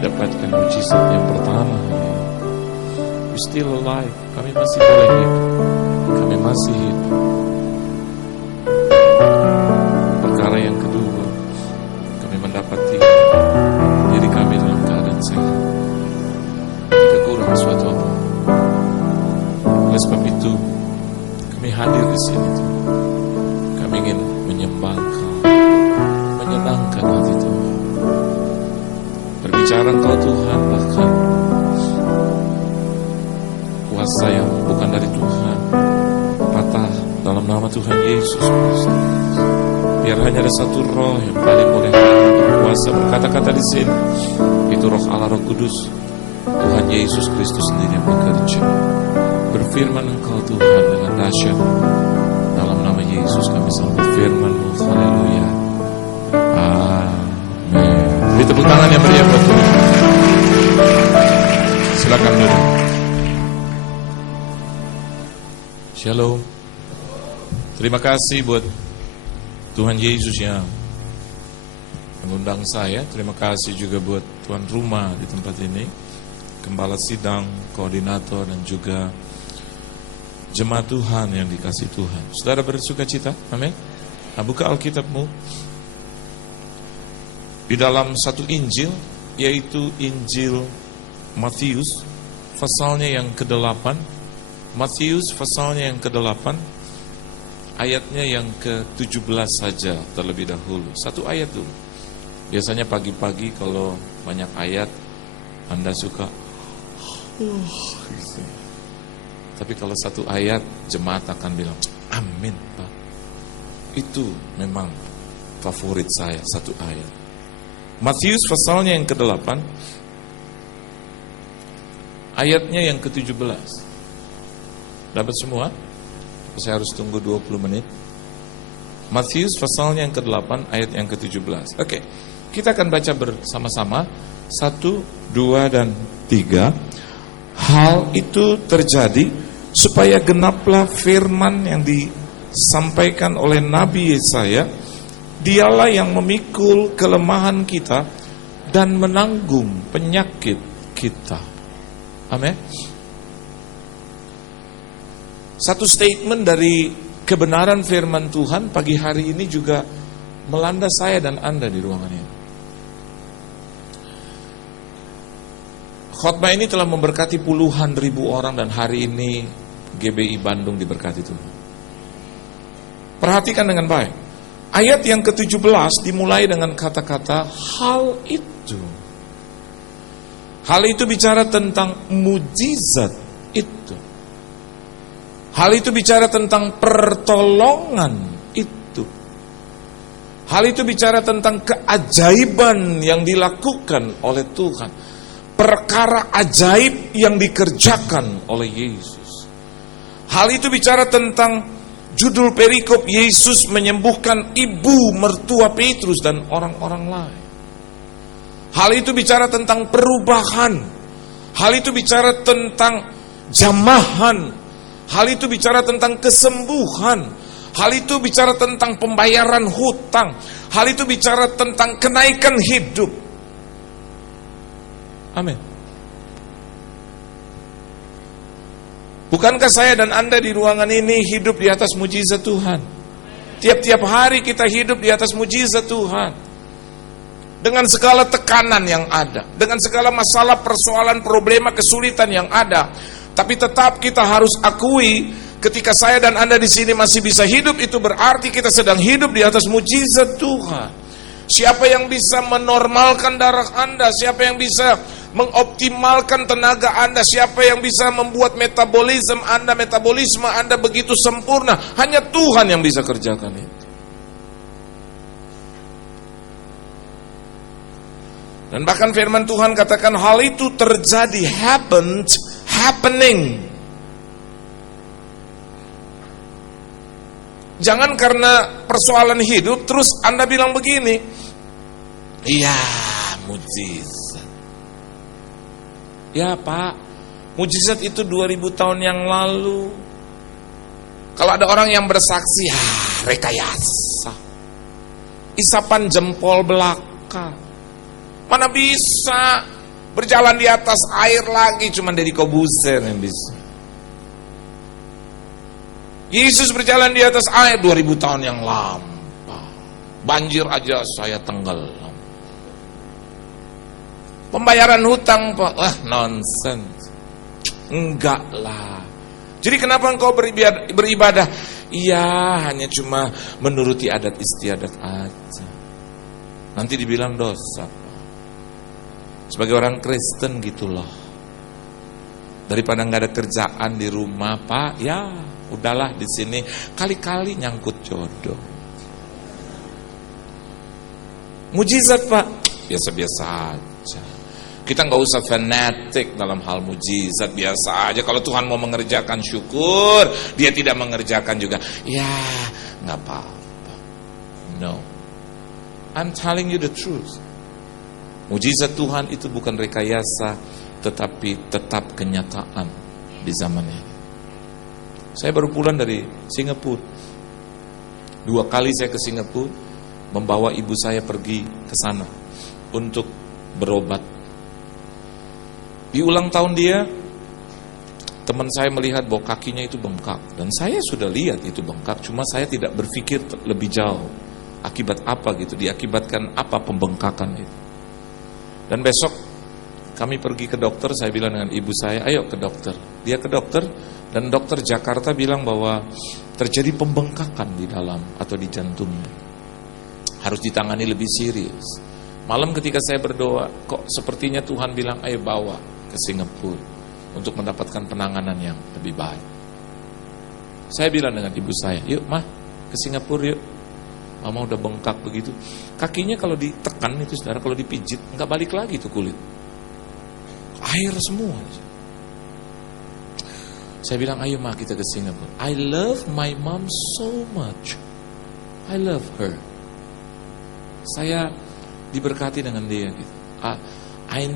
dapatkan mujizat yang pertama. We still alive. Kami masih boleh hidup. Kami masih hidup. Perkara yang kedua, kami mendapati diri kami dalam keadaan sehat. Tidak kurang suatu apa. Oleh sebab itu, kami hadir di sini. Kami ingin menyembah Engkau, menyenangkan hati Tuhan. Berbicara Engkau Tuhan, bahkan kuasa yang bukan dari Tuhan patah dalam nama Tuhan Yesus Kristus. Biar hanya ada satu roh yang paling boleh berkuasa berkata-kata di sini, itu Roh Allah, Roh Kudus, Tuhan Yesus Kristus sendiri yang bekerja. Berfirman Engkau Tuhan dengan dahsyat. Dalam nama Yesus kami sambut firman-Mu. Haleluya. Amin. Beri tepuk tangan yang meriah buat Tuhan. Silakan duduk. Shalom. Terima kasih buat Tuhan Yesus yang mengundang saya. Terima kasih juga buat tuan rumah di tempat ini, gembala sidang, koordinator, dan juga jemaat Tuhan yang dikasih Tuhan. Saudara bersuka cita? Amin. Nah, buka Alkitabmu di dalam satu Injil, yaitu Injil Matius, pasalnya yang ke-8. Matius pasalnya yang ke-8, ayatnya yang ke-17 saja terlebih dahulu. Satu ayat dulu. Biasanya pagi-pagi kalau banyak ayat, Anda suka gitu. Tapi kalau satu ayat, jemaat akan bilang, amin Pak. Itu memang favorit saya, satu ayat. Matius pasalnya yang ke-8, ayatnya yang ke-17. Dapat semua? Saya harus tunggu 20 menit. Matius pasalnya yang ke-8, ayat yang ke-17. Oke, kita akan baca bersama-sama. 1, 2, dan 3. Hal itu terjadi supaya genaplah firman yang disampaikan oleh Nabi Yesaya. Dialah yang memikul kelemahan kita dan menanggung penyakit kita. Amin. Satu statement dari kebenaran firman Tuhan pagi hari ini juga melanda saya dan Anda di ruangan ini. Khotbah ini telah memberkati puluhan ribu orang dan hari ini GBI Bandung diberkati Tuhan. Perhatikan dengan baik. Ayat yang ke-17 dimulai dengan kata-kata hal itu. Hal itu bicara tentang mujizat itu. Hal itu bicara tentang pertolongan itu. Hal itu bicara tentang keajaiban yang dilakukan oleh Tuhan. Perkara ajaib yang dikerjakan oleh Yesus. Hal itu bicara tentang judul perikop, Yesus menyembuhkan ibu mertua Petrus dan orang-orang lain. Hal itu bicara tentang perubahan. Hal itu bicara tentang jamahan. Hal itu bicara tentang kesembuhan. Hal itu bicara tentang pembayaran hutang. Hal itu bicara tentang kenaikan hidup. Amin. Bukankah saya dan Anda di ruangan ini hidup di atas mujizat Tuhan? Tiap-tiap hari kita hidup di atas mujizat Tuhan. Dengan segala tekanan yang ada, dengan segala masalah, persoalan, problema, kesulitan yang ada. Tapi tetap kita harus akui, ketika saya dan Anda di sini masih bisa hidup, itu berarti kita sedang hidup di atas mujizat Tuhan. Siapa yang bisa menormalkan darah Anda? Siapa yang bisa mengoptimalkan tenaga Anda? Siapa yang bisa membuat metabolisme Anda begitu sempurna? Hanya Tuhan yang bisa kerjakan itu. Dan bahkan firman Tuhan katakan hal itu terjadi, happening. Jangan karena persoalan hidup terus Anda bilang begini, iya mujizat. Ya Pak, mujizat itu 2000 tahun yang lalu. Kalau ada orang yang bersaksi, rekayasa, isapan jempol belaka. Mana bisa Berjalan di atas air lagi, cuman Deddy Kobuser yang bisa. Yesus berjalan di atas air 2000 tahun yang lampau. Banjir aja saya tenggelam. Pembayaran hutang, Pak. Wah, nonsens. Enggak lah. Jadi kenapa engkau beribadah? Iya, hanya cuma menuruti adat istiadat aja. Nanti dibilang dosa, Pak. Sebagai orang Kristen gitu loh. Daripada nggak ada kerjaan di rumah, Pak, ya udahlah di sini kali-kali nyangkut jodoh. Mujizat, Pak, biasa-biasa aja. Kita nggak usah fanatik dalam hal mujizat, biasa aja. Kalau Tuhan mau mengerjakan, syukur. Dia tidak mengerjakan juga, ya nggak apa-apa. No, I'm telling you the truth. Mujizat Tuhan itu bukan rekayasa, tetapi tetap kenyataan di zaman ini. Saya baru pulang dari Singapura. 2 kali saya ke Singapura, membawa ibu saya pergi ke sana untuk berobat. Di ulang tahun dia, teman saya melihat bahwa kakinya itu bengkak. Dan saya sudah lihat itu bengkak, cuma saya tidak berpikir lebih jauh. Akibat apa gitu, diakibatkan apa pembengkakan itu. Dan besok kami pergi ke dokter, saya bilang dengan ibu saya, ayo ke dokter. Dia ke dokter, dan dokter Jakarta bilang bahwa terjadi pembengkakan di dalam atau di jantungnya. Harus ditangani lebih serius. Malam ketika saya berdoa, kok sepertinya Tuhan bilang, ayo bawa ke Singapura untuk mendapatkan penanganan yang lebih baik. Saya bilang dengan ibu saya, yuk mah ke Singapura yuk. Mama udah bengkak begitu. Kakinya kalau ditekan itu saudara, kalau dipijit nggak balik lagi tuh kulit. Air semua. Saya bilang, ayo mah kita ke Singapura. I love my mom so much. I love her. Saya diberkati dengan dia gitu. I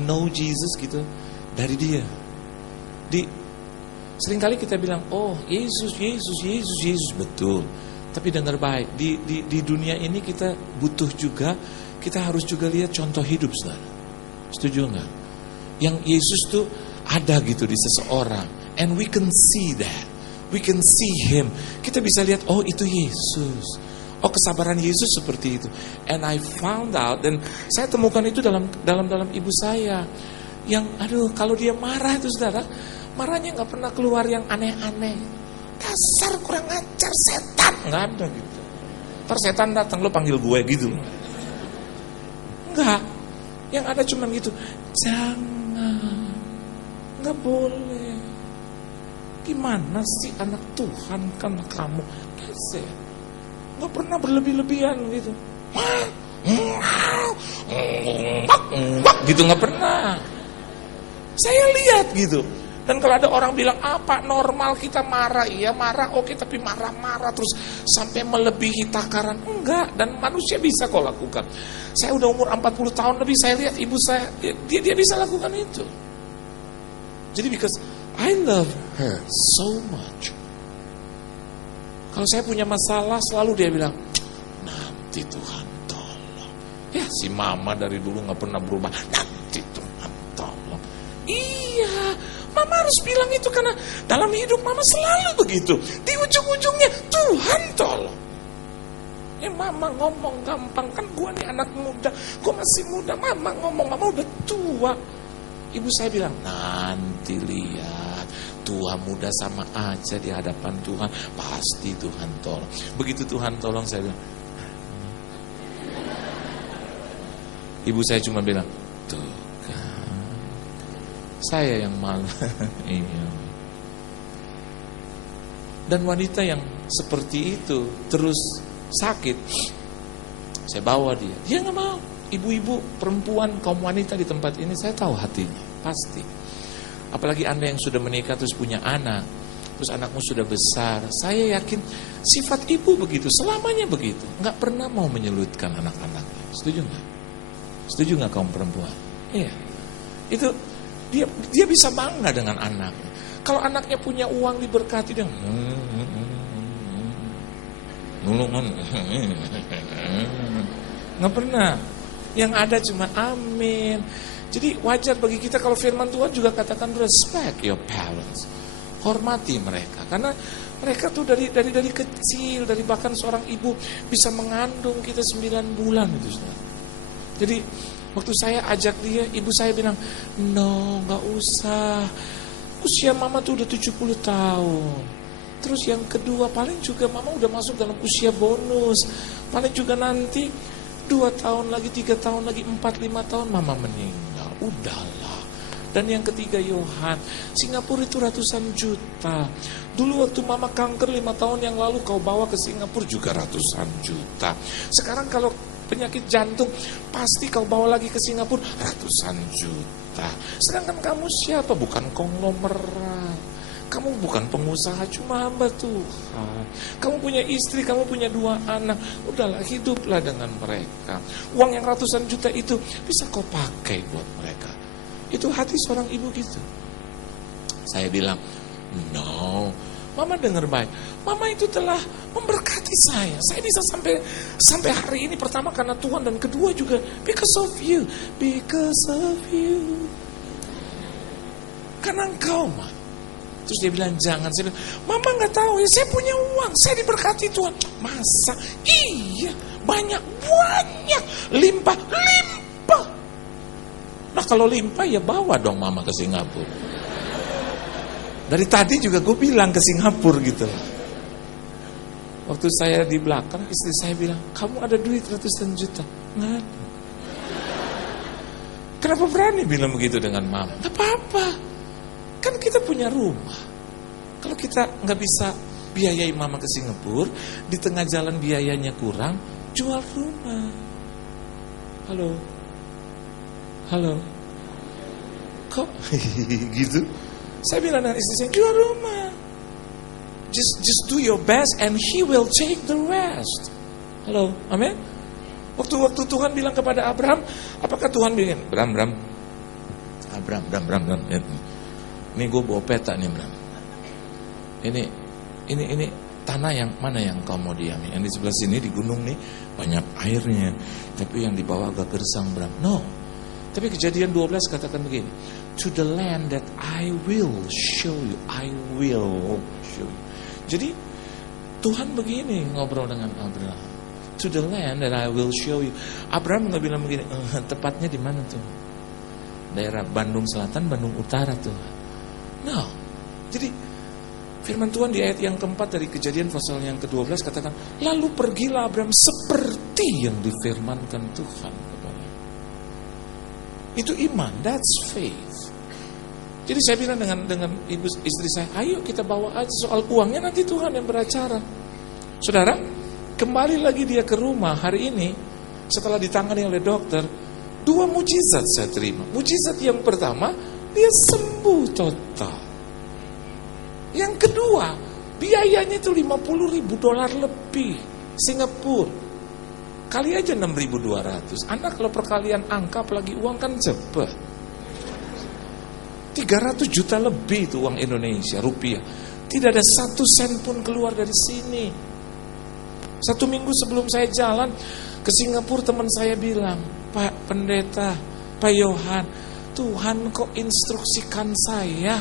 know Jesus gitu dari dia. Seringkali kita bilang, oh Yesus betul. Tapi dengar baik, di dunia ini kita butuh juga, kita harus juga lihat contoh hidup, saudara. Setuju enggak? Yang Yesus tuh ada gitu di seseorang, and we can see that, we can see Him. Kita bisa lihat, oh itu Yesus. Oh kesabaran Yesus seperti itu. And I found out, dan saya temukan itu dalam ibu saya. Yang aduh kalau dia marah itu saudara, marahnya gak pernah keluar yang aneh-aneh. Dasar kurang ajar setan, nggak ada gitu. Ntar setan datang lo panggil gue gitu. Enggak. Yang ada cuma gitu. Jangan, nggak boleh. Gimana sih anak Tuhan kan kamu? Geser. Nggak pernah berlebih-lebihan gitu. Gitu nggak pernah. Saya lihat gitu. Dan kalau ada orang bilang, apa normal kita marah? Iya marah, oke, tapi marah-marah terus sampai melebihi takaran. Enggak, dan manusia bisa kok lakukan. Saya udah umur 40 tahun lebih, saya lihat ibu saya, dia bisa lakukan itu. Jadi because I love her so much. Kalau saya punya masalah, selalu dia bilang, nanti Tuhan tolong. Ya si mama dari dulu gak pernah berubah, nanti Tuhan tolong. Iya, mama harus bilang itu karena dalam hidup mama selalu begitu. Di ujung-ujungnya Tuhan tolong. Ya mama ngomong gampang, kan gua nih anak muda, gua masih muda. Mama ngomong, mama udah tua. Ibu saya bilang, nanti lihat, tua muda sama aja di hadapan Tuhan, pasti Tuhan tolong. Begitu Tuhan tolong, saya bilang, ibu saya cuma bilang, tuh kan, saya yang malah. Iya. Dan wanita yang seperti itu terus sakit, saya bawa dia nggak mau. Ibu-ibu, perempuan, kaum wanita di tempat ini, saya tahu hatinya, pasti. Apalagi Anda yang sudah menikah terus punya anak, terus anakmu sudah besar, saya yakin sifat ibu begitu, selamanya begitu, nggak pernah mau menyulitkan anak-anaknya. Setuju nggak? Setuju nggak kaum perempuan? Iya, itu dia bisa bangga dengan anaknya. Kalau anaknya punya uang diberkati, dia nggak pernah. Yang ada cuma amin. Jadi wajar bagi kita kalau firman Tuhan juga katakan respect your parents. Hormati mereka. Karena mereka tuh dari kecil, dari bahkan seorang ibu bisa mengandung kita 9 bulan itu, saudara. Jadi waktu saya ajak dia, ibu saya bilang, no, gak usah. Usia mama tuh udah 70 tahun. Terus yang kedua, paling juga mama udah masuk dalam usia bonus. Paling juga nanti 2 tahun lagi, 3 tahun lagi, 4, 5 tahun mama meninggal. Udahlah. Dan yang ketiga, Yohan, Singapura itu ratusan juta. Dulu waktu mama kanker 5 tahun yang lalu kau bawa ke Singapura juga ratusan juta. Sekarang kalau penyakit jantung pasti kau bawa lagi ke Singapura ratusan juta. Sedangkan kamu siapa? Bukan konglomerat. Kamu bukan pengusaha, cuma hamba Tuhan. Kamu punya istri, kamu punya 2 anak. Udahlah, hiduplah dengan mereka. Uang yang ratusan juta itu bisa kau pakai buat mereka. Itu hati seorang ibu gitu. Saya bilang, no. Mama dengar baik. Mama itu telah memberkati saya. Saya bisa sampai hari ini, pertama karena Tuhan, dan kedua juga because of you. Because of you. Karena engkau, Ma. Terus dia bilang, jangan. Saya bilang, mama gak tahu ya, saya punya uang, saya diberkati Tuhan. Masa? Iya, banyak, limpah. Nah kalau limpah ya bawa dong mama ke Singapura. Dari tadi juga gue bilang ke Singapura gitu. Waktu saya di belakang, istri saya bilang, kamu ada duit ratusan juta? Nggak ada. Kenapa berani bilang begitu dengan mama? Gak apa-apa. Kan kita punya rumah. Kalau kita nggak bisa biayai mama ke Singapura, di tengah jalan biayanya kurang, jual rumah. Halo. Kok gitu? Saya bilang dengan istri saya, jual rumah. Just do your best and he will take the rest. Halo, amin. Waktu Tuhan bilang kepada Abraham, apakah Tuhan bilang, Abraham. Ini gue bawa peta nih, Bram. Ini tanah yang mana yang kau mau diami? Yang di sebelah sini di gunung nih banyak airnya, tapi yang di bawah agak gersang, Bram. No. Tapi Kejadian 12 katakan begini, to the land that I will show you. I will show you. Jadi Tuhan begini ngobrol dengan Abraham. To the land that I will show you. Abraham nggak bilang begini, tepatnya di mana tuh? Daerah Bandung Selatan, Bandung Utara tuh. No. Jadi firman Tuhan di ayat yang keempat dari Kejadian pasal yang ke-12 katakan, lalu pergilah Abraham seperti yang difirmankan Tuhan kepada. Itu iman, that's faith. Jadi saya bilang dengan istri saya, ayo kita bawa aja, soal uangnya nanti Tuhan yang beracara. Saudara, kembali lagi dia ke rumah hari ini, setelah ditangani oleh dokter, 2 mujizat saya terima. Mujizat yang pertama, dia sembuh total. Yang kedua, biayanya itu $50.000 lebih Singapura. Kali aja 6.200. Anda kalau perkalian angka apalagi uang kan cepet. 300 juta lebih itu uang Indonesia, rupiah. Tidak ada 1 sen pun keluar dari sini. 1 minggu sebelum saya jalan ke Singapura, teman saya bilang, Pak Pendeta, Pak Yohan, Tuhan kok instruksikan saya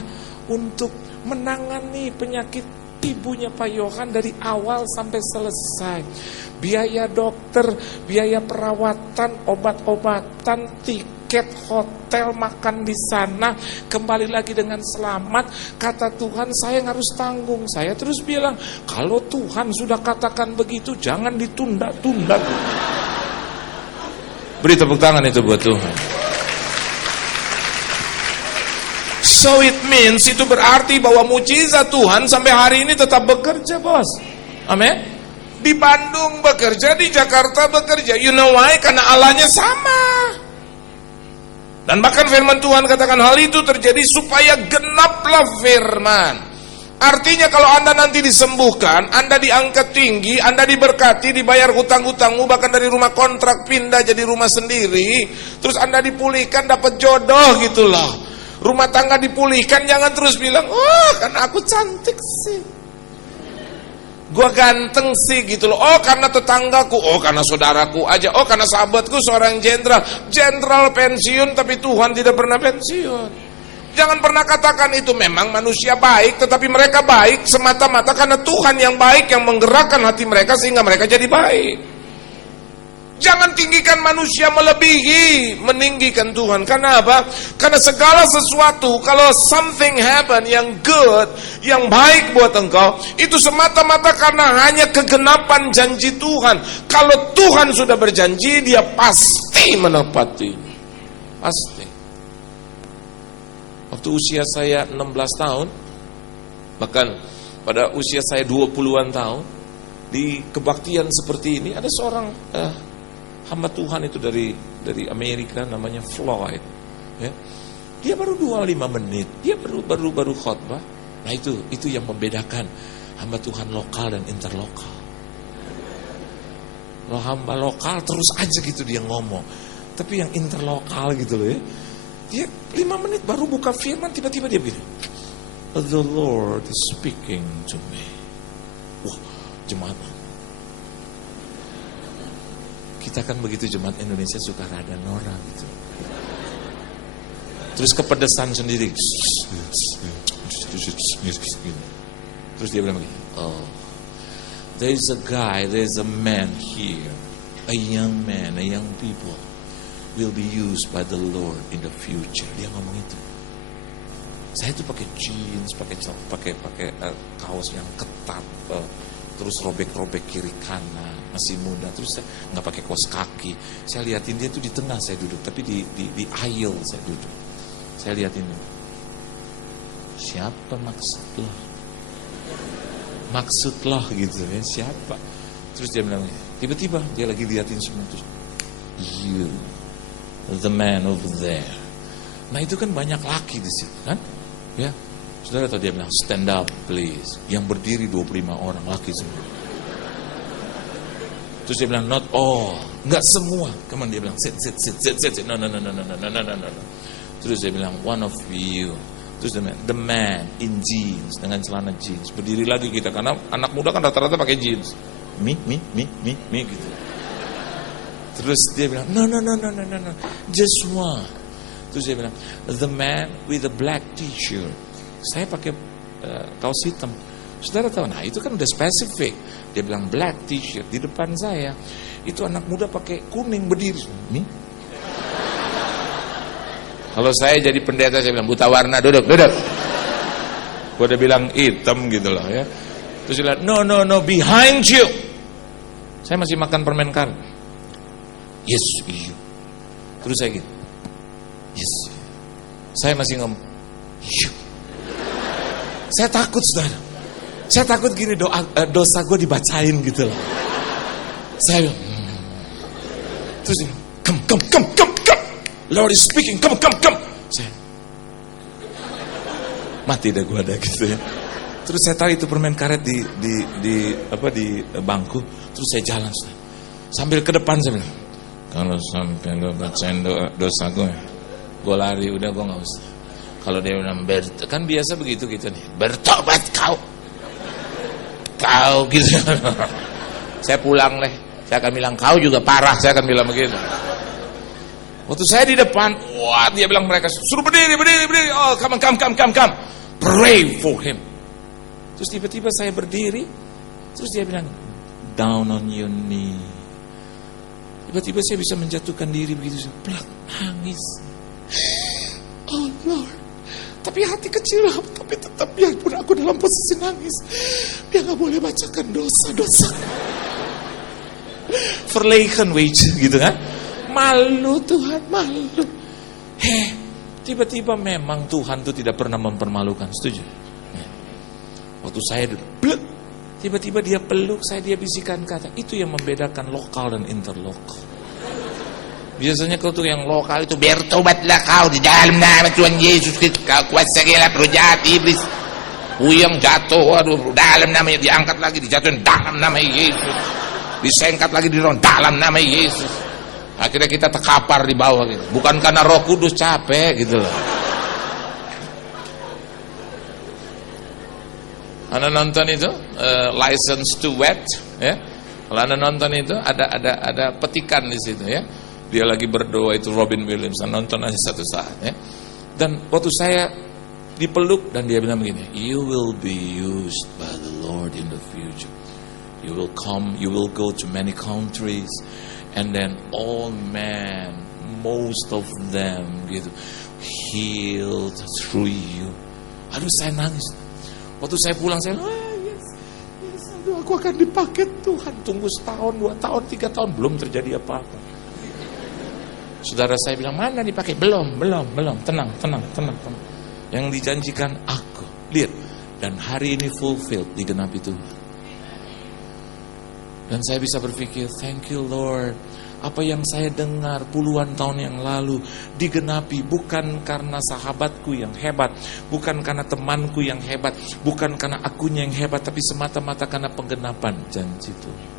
untuk menangani penyakit ibunya Pak Yohan dari awal sampai selesai. Biaya dokter, biaya perawatan, obat-obatan, tiket hotel, makan di sana, kembali lagi dengan selamat. Kata Tuhan, saya harus tanggung. Saya terus bilang, kalau Tuhan sudah katakan begitu, jangan ditunda-tunda. Beri tepuk tangan itu buat Tuhan. So it means, itu berarti bahwa mujizat Tuhan sampai hari ini tetap bekerja, bos. Amin. Di Bandung bekerja, di Jakarta bekerja. You know why? Karena Allahnya sama. Dan bahkan firman Tuhan katakan hal itu terjadi supaya genaplah firman. Artinya kalau Anda nanti disembuhkan, Anda diangkat tinggi, Anda diberkati, dibayar hutang-hutangmu, bahkan dari rumah kontrak pindah jadi rumah sendiri, terus Anda dipulihkan, dapat jodoh gitulah. Rumah tangga dipulihkan, jangan terus bilang, oh kan aku cantik sih. Gua ganteng sih gitu loh. Oh karena tetanggaku, oh karena saudaraku aja, oh karena sahabatku seorang jenderal. Jenderal pensiun tapi Tuhan tidak pernah pensiun. Jangan pernah katakan itu memang manusia baik, tetapi mereka baik semata-mata karena Tuhan yang baik yang menggerakkan hati mereka sehingga mereka jadi baik. Jangan tinggikan manusia melebihi meninggikan Tuhan. Karena apa? Karena segala sesuatu, kalau something happen yang good, yang baik buat engkau, itu semata-mata karena hanya kegenapan janji Tuhan. Kalau Tuhan sudah berjanji, dia pasti menepati. Pasti. Waktu usia saya 16 tahun, bahkan pada usia saya 20-an tahun, di kebaktian seperti ini, ada seorang hamba Tuhan itu dari Amerika, namanya Floyd, ya. Dia baru 25 menit, dia baru khotbah. Nah itu yang membedakan hamba Tuhan lokal dan interlokal. Kalau hamba lokal terus aja gitu dia ngomong, tapi yang interlokal gitu loh ya, dia 5 menit baru buka firman, tiba-tiba dia begini, The Lord is speaking to me. Wah, jemaat, kita kan begitu, jemaat Indonesia suka rada norak gitu. Terus kepedesan sendiri. Terus dia bilang begini, oh, there is a guy, there is a man here, a young man, a young people will be used by the Lord in the future. Dia ngomong itu. Saya tuh pakai jeans, pakai kaos yang ketat, terus robek-robek kiri kanan, masih muda, terus saya nggak pakai kaos kaki. Saya liatin dia tuh di tengah saya duduk, tapi di aisle saya duduk. Saya liatin dia. Siapa maksud lo? Maksud lo gitu ya, siapa? Terus dia bilang, tiba-tiba dia lagi liatin semua, terus you, the man over there. Nah itu kan banyak laki di situ kan, ya. Saudara tahu, dia bilang, stand up please. Yang berdiri 25 orang laki semua. Terus dia bilang, not all, enggak semua. Kemudian dia bilang, sit. No. Terus dia bilang, one of you. Terus dia bilang, the man in jeans, dengan celana jeans. Berdiri lagi kita, karena anak muda kan rata-rata pakai jeans. Me gitu. Terus dia bilang, no, just one. Terus dia bilang, the man with the black t-shirt. Saya pakai kaos hitam. Saudara tahu, nah itu kan udah spesifik. Dia bilang black t-shirt di depan saya. Itu anak muda pakai kuning berdiri. Nih. Kalau saya jadi pendeta, saya bilang buta warna, duduk. Gua udah bilang hitam gitu loh ya. Terus dia bilang, no, behind you. Saya masih makan permen karet. Yes, you. Terus saya gitu. Yes. Saya masih ngomong, you. Saya takut, saudara. Saya takut gini, dosa gue dibacain gitu loh. Saya bilang, terus dia, come. Lord is speaking, come. Saya, mati dah gue ada gitu ya. Terus saya tahu itu permen karet di bangku. Terus saya jalan, saudara. Sambil ke depan saya bilang, kalau sampai lo bacain dosa gue lari, udah gue nggak usah. Kalau dia bilang kan biasa begitu gitu nih, bertobat kau gitu. Saya pulang deh, saya akan bilang kau juga parah, saya akan bilang begitu. Waktu saya di depan, wah dia bilang mereka suruh berdiri, oh come, pray for him. Terus tiba-tiba saya berdiri, terus dia bilang down on your knee. Tiba-tiba saya bisa menjatuhkan diri begitu, plak, nangis. Oh Lord. Tapi hati kecil, tapi tetap biarpun aku dalam posisi nangis, dia gak boleh bacakan dosa. Verlegen, gitu kan? Malu Tuhan, malu. Tiba-tiba memang Tuhan itu tidak pernah mempermalukan, setuju? Waktu saya duduk, tiba-tiba dia peluk saya, dia bisikan kata, itu yang membedakan lokal dan interlokal. Biasanya kau tuh yang lokal itu, bertobatlah kau di dalam nama Tuhan Yesus Kristus, kau kuasa segala roh jahat iblis. Yang jatuh, aduh, dalam namanya diangkat lagi, dijatuhin dalam nama Yesus. Disengkat lagi di dalam nama Yesus. Akhirnya kita terkapar di bawah gitu. Bukan karena Roh Kudus capek gitu loh. Anda nonton itu? License to Wed, ya. Kalau Anda nonton itu ada petikan di situ, ya. Dia lagi berdoa, itu Robin Williams, nonton aja satu saat, ya. Dan waktu saya dipeluk dan dia bilang begini, you will be used by the Lord in the future. You will go to many countries, and then all men, most of them gitu, healed through you. Aduh, saya nangis. Waktu saya pulang saya, yes, aduh, aku akan dipakai Tuhan. Tunggu setahun, 2 tahun, 3 tahun, belum terjadi apa-apa. Saudara saya bilang, mana dipakai? Belum, tenang. Yang dijanjikan aku, lihat, dan hari ini fulfilled, digenapi Tuhan. Dan saya bisa berpikir, thank you Lord. Apa yang saya dengar puluhan tahun yang lalu digenapi, bukan karena sahabatku yang hebat, bukan karena temanku yang hebat, bukan karena akunya yang hebat, tapi semata-mata karena penggenapan janji Tuhan.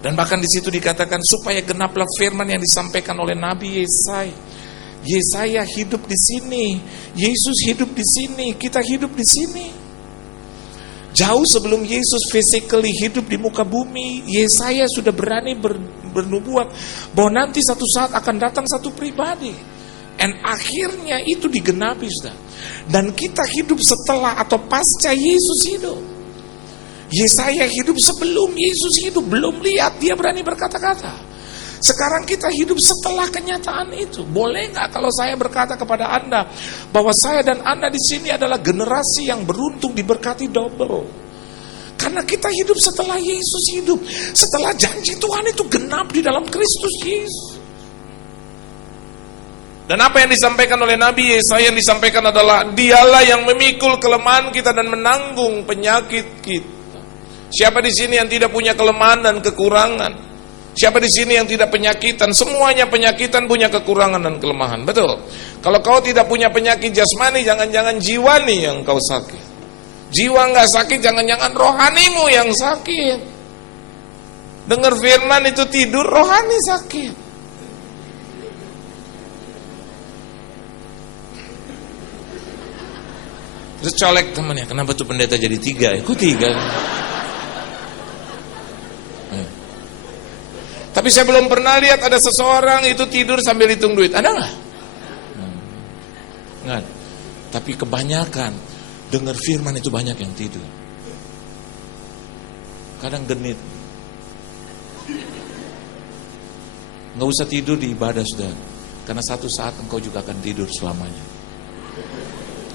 Dan bahkan di situ dikatakan supaya genaplah firman yang disampaikan oleh Nabi Yesaya. Yesaya hidup di sini, Yesus hidup di sini, kita hidup di sini. Jauh sebelum Yesus physically hidup di muka bumi, Yesaya sudah berani bernubuat bahwa nanti satu saat akan datang satu pribadi. Dan akhirnya itu digenapi, sudah. Dan kita hidup setelah atau pasca Yesus hidup. Yesaya hidup sebelum Yesus hidup, belum lihat, dia berani berkata-kata. Sekarang kita hidup setelah kenyataan itu. Boleh nggak kalau saya berkata kepada Anda bahwa saya dan Anda di sini adalah generasi yang beruntung diberkati double? Karena kita hidup setelah Yesus hidup, setelah janji Tuhan itu genap di dalam Kristus Yesus. Dan apa yang disampaikan oleh Nabi Yesaya yang disampaikan adalah Dialah yang memikul kelemahan kita dan menanggung penyakit kita. Siapa di sini yang tidak punya kelemahan dan kekurangan? Siapa di sini yang tidak penyakitan? Semuanya penyakitan, punya kekurangan dan kelemahan. Betul. Kalau kau tidak punya penyakit jasmani, jangan-jangan jiwani yang kau sakit. Jiwa nggak sakit, jangan-jangan rohanimu yang sakit. Dengar firman itu tidur, rohani sakit. Terus colek temannya, kenapa tuh pendeta jadi 3? Kok 3? Tapi saya belum pernah lihat ada seseorang itu tidur sambil hitung duit. Ada nggak? Nggak. Tapi kebanyakan dengar firman itu banyak yang tidur. Kadang genit. Nggak usah tidur di ibadah, saudara. Karena satu saat engkau juga akan tidur selamanya.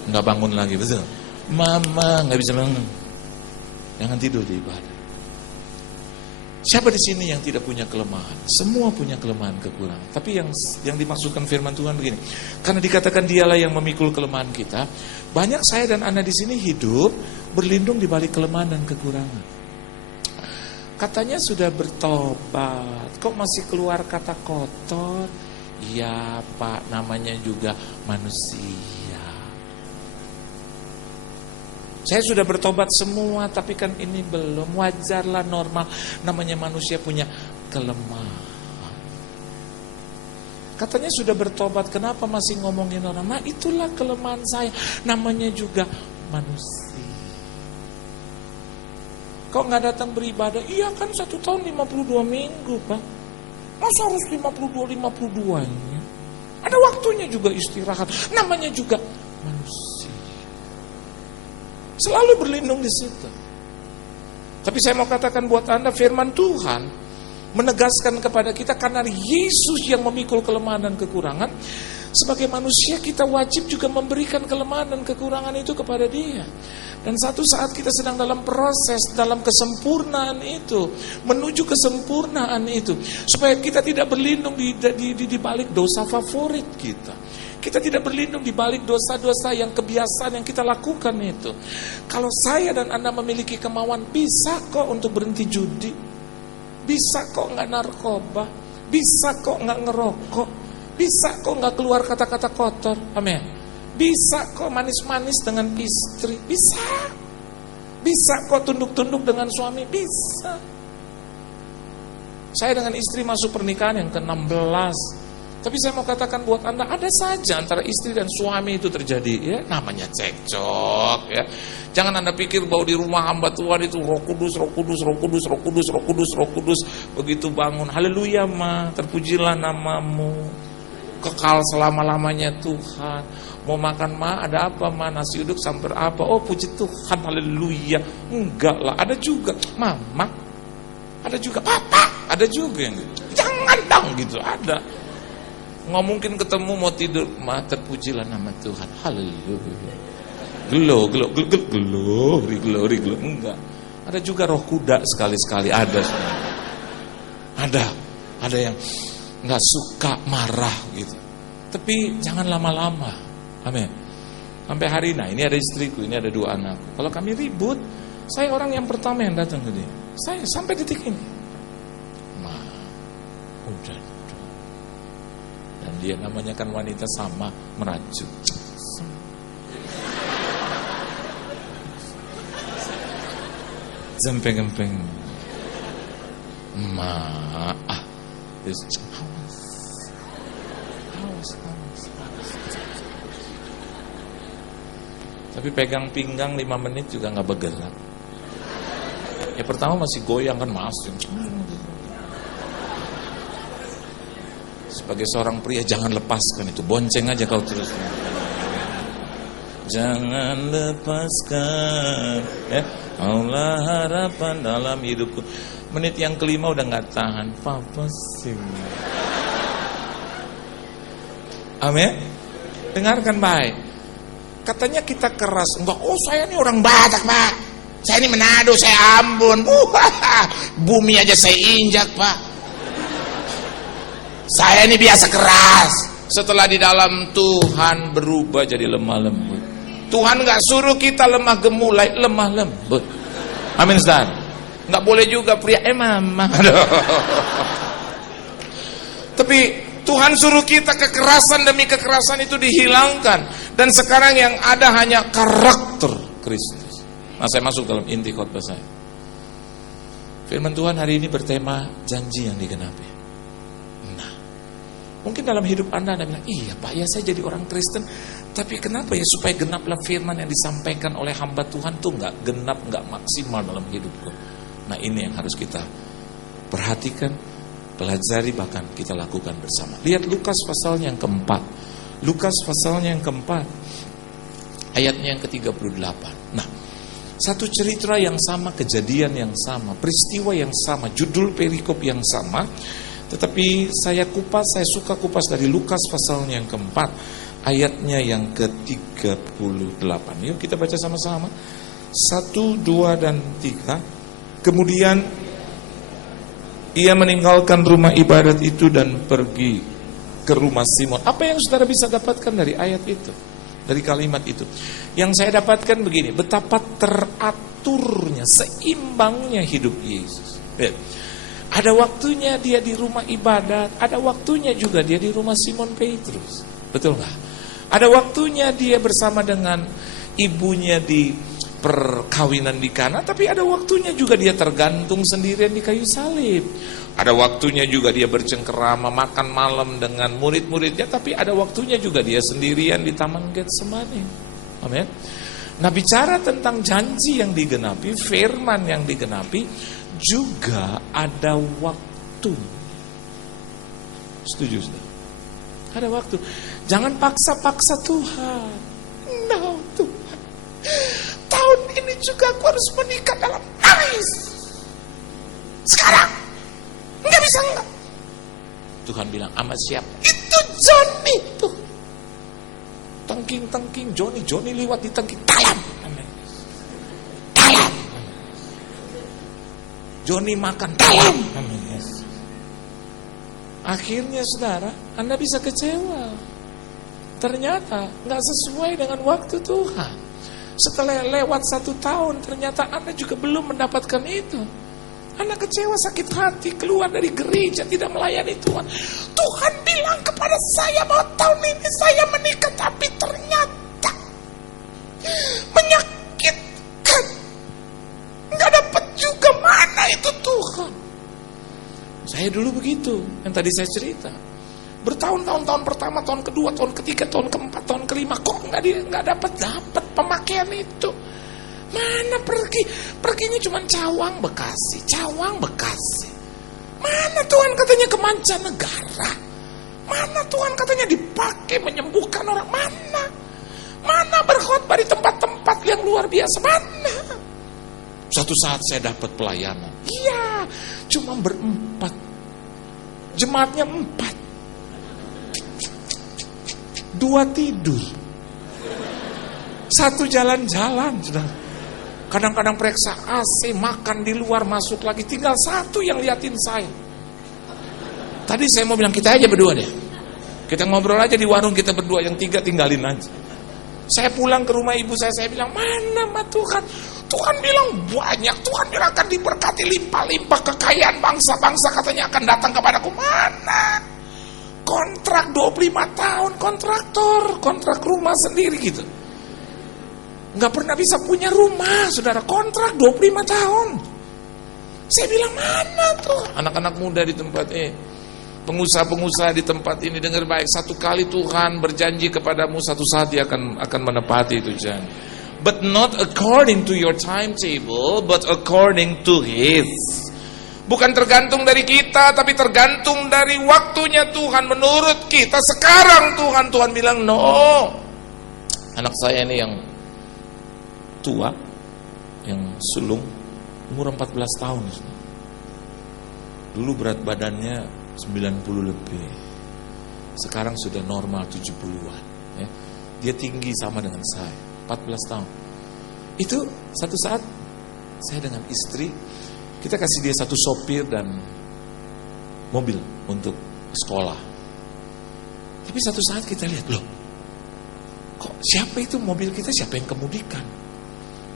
Nggak bangun lagi, betul? Mama nggak bisa bangun. Jangan tidur di ibadah. Siapa di sini yang tidak punya kelemahan? Semua punya kelemahan, kekurangan. Tapi yang dimaksudkan firman Tuhan begini. Karena dikatakan Dialah yang memikul kelemahan kita. Banyak saya dan Anda di sini hidup berlindung di balik kelemahan dan kekurangan. Katanya sudah bertobat, kok masih keluar kata kotor? Ya Pak, namanya juga manusia. Saya sudah bertobat semua, tapi kan ini belum. Wajarlah, normal. Namanya manusia punya kelemahan. Katanya sudah bertobat, kenapa masih ngomongin orang? Nah itulah kelemahan saya. Namanya juga manusia. Kok nggak datang beribadah? Iya kan 1 tahun 52 minggu Pak. Masa harus 52-52-nya? Ada waktunya juga istirahat. Namanya juga manusia. Selalu berlindung di situ. Tapi saya mau katakan buat Anda, firman Tuhan menegaskan kepada kita karena Yesus yang memikul kelemahan dan kekurangan. Sebagai manusia kita wajib juga memberikan kelemahan dan kekurangan itu kepada Dia. Dan satu saat kita sedang dalam proses, dalam kesempurnaan itu, menuju kesempurnaan itu, supaya kita tidak berlindung di balik dosa favorit kita. Kita tidak berlindung di balik dosa-dosa yang kebiasaan yang kita lakukan itu. Kalau saya dan Anda memiliki kemauan, bisa kok untuk berhenti judi. Bisa kok nggak narkoba. Bisa kok nggak ngerokok. Bisa kok nggak keluar kata-kata kotor. Amin. Bisa kok manis-manis dengan istri. Bisa. Bisa kok tunduk-tunduk dengan suami. Bisa. Saya dengan istri masuk pernikahan yang ke-16. Tapi saya mau katakan buat Anda, ada saja antara istri dan suami itu terjadi, ya, namanya cekcok, ya. Jangan Anda pikir bahwa di rumah hamba Tuhan itu Roh Kudus, Roh Kudus, Roh Kudus, Roh Kudus, Roh Kudus, Roh Kudus. Begitu bangun, haleluya ma, terpujilah namamu, kekal selama-lamanya Tuhan. Mau makan ma, ada apa ma, nasi uduk sampai apa? Oh puji Tuhan, haleluya. Enggak lah, ada juga mama, ada juga papa, ada juga yang gitu. Jangan dong gitu, ada. Nggak mungkin ketemu mau tidur, ma terpujilah nama Tuhan, haleluya. Glory. Enggak. Ada juga roh kuda sekali-sekali, ada. Ada yang nggak suka marah gitu. Tapi jangan lama-lama. Amin. Sampai hari ini ada istriku, ini ada 2 anakku. Kalau kami ribut, saya orang yang pertama yang datang ke dia. Saya sampai detik ini. Ma, udah. Dan dia namanya kan wanita sama, merajuk. Jempeng-jempeng. Maaf. Haus. Tapi pegang pinggang 5 menit juga gak bergerak. Ya pertama masih goyang kan, masih. Sebagai seorang pria jangan lepaskan itu, bonceng aja kau terus. Jangan lepaskan, ya. Allah harapan dalam hidupku. Menit yang kelima udah nggak tahan, papa sih. Amin. Dengarkan baik. Katanya kita keras, enggak. Oh saya ini orang Batak pak, saya ini Manado, saya Ambon. Bumi aja saya injak pak. Saya ini biasa keras. Setelah di dalam Tuhan berubah jadi lemah lembut. Tuhan gak suruh kita lemah gemulai, lemah lembut. Amin Ustaz. Gak boleh juga pria mama. Tapi Tuhan suruh kita kekerasan demi kekerasan itu dihilangkan. Dan sekarang yang ada hanya karakter Kristus. Nah saya masuk dalam inti khotbah saya. Firman Tuhan hari ini bertema janji yang digenapi. Mungkin dalam hidup Anda bilang, iya Pak, ya saya jadi orang Kristen, tapi kenapa ya supaya genaplah firman yang disampaikan oleh hamba Tuhan tuh nggak genap, nggak maksimal dalam hidupku. Nah ini yang harus kita perhatikan, pelajari, bahkan kita lakukan bersama. Lihat Lukas pasalnya yang keempat. Lukas pasalnya yang keempat, ayatnya yang ke-38. Nah, satu cerita yang sama, kejadian yang sama, peristiwa yang sama, judul perikop yang sama. Tetapi saya suka kupas dari Lukas pasalnya yang keempat, ayatnya yang ke-38. Yuk kita baca sama-sama. 1, 2, dan 3. Kemudian ia meninggalkan rumah ibadat itu dan pergi ke rumah Simon. Apa yang saudara bisa dapatkan dari ayat itu? Dari kalimat itu? Yang saya dapatkan begini, betapa teraturnya, seimbangnya hidup Yesus. Ada waktunya dia di rumah ibadat, ada waktunya juga dia di rumah Simon Petrus. Betul nggak? Ada waktunya dia bersama dengan ibunya di perkawinan di Kana, tapi ada waktunya juga dia tergantung sendirian di kayu salib. Ada waktunya juga dia bercengkerama makan malam dengan murid-muridnya, tapi ada waktunya juga dia sendirian di Taman Getsemani. Amin. Nah, bicara tentang janji yang digenapi, firman yang digenapi, juga ada waktu. Setuju sudah? Ada waktu. Jangan paksa-paksa Tuhan. No Tuhan, tahun ini juga aku harus menikah dalam nangis. Sekarang nggak bisa nggak? Tuhan bilang sama siapa? Itu Johnny tuh. Tengking Johnny lewat di tengking dalam. Johnny makan dalam. Akhirnya saudara, Anda bisa kecewa. Ternyata nggak sesuai dengan waktu Tuhan. Setelah lewat 1 tahun, ternyata Anda juga belum mendapatkan itu. Anda kecewa, sakit hati, keluar dari gereja, tidak melayani Tuhan. Tuhan bilang kepada saya bahwa tahun ini saya menikah, tapi ternyata menyakitkan. Nggak dapat juga, mana itu Tuhan. Saya dulu begitu, yang tadi saya cerita. Bertahun-tahun, tahun pertama, tahun kedua, tahun ketiga, tahun keempat, tahun kelima, kok nggak dapat pemakaian itu. Mana pergi? Perginya cuma Cawang Bekasi, Cawang Bekasi. Mana Tuhan katanya ke mancanegara? Mana Tuhan katanya dipakai menyembuhkan orang? Mana berkhotbah di tempat-tempat yang luar biasa? Mana? Suatu saat saya dapat pelayanan. Iya, cuma berempat. Jemaatnya 4. 2 tidur. 1 jalan-jalan, saudara. Kadang-kadang periksa AC, makan di luar, masuk lagi. Tinggal 1 yang liatin saya. Tadi saya mau bilang, kita aja berdua deh. Kita ngobrol aja di warung, kita berdua. Yang 3 tinggalin aja. Saya pulang ke rumah ibu saya bilang, mana ma Tuhan? Tuhan bilang banyak. Tuhan bilang akan diberkati limpah-limpah, kekayaan bangsa-bangsa katanya akan datang kepadaku. Mana? Kontrak 25 tahun, kontrak rumah sendiri gitu. Nggak pernah bisa punya rumah, saudara. Kontrak 25 tahun. Saya bilang, mana tuh? Anak-anak muda di tempat ini, pengusaha-pengusaha di tempat ini, dengar baik. Satu kali Tuhan berjanji kepadamu, satu saat Dia akan menepati itu janji. But not according to your timetable, but according to His. Bukan tergantung dari kita, tapi tergantung dari waktunya Tuhan. Menurut kita sekarang Tuhan bilang no. Anak saya ini yang tua, yang sulung, umur 14 tahun. Dulu berat badannya 90 lebih. Sekarang sudah normal 70-an. Ya. Dia tinggi sama dengan saya, 14 tahun. Itu satu saat saya dengan istri, kita kasih dia 1 sopir dan mobil untuk sekolah. Tapi satu saat kita lihat, loh, kok siapa itu mobil kita, siapa yang kemudikan?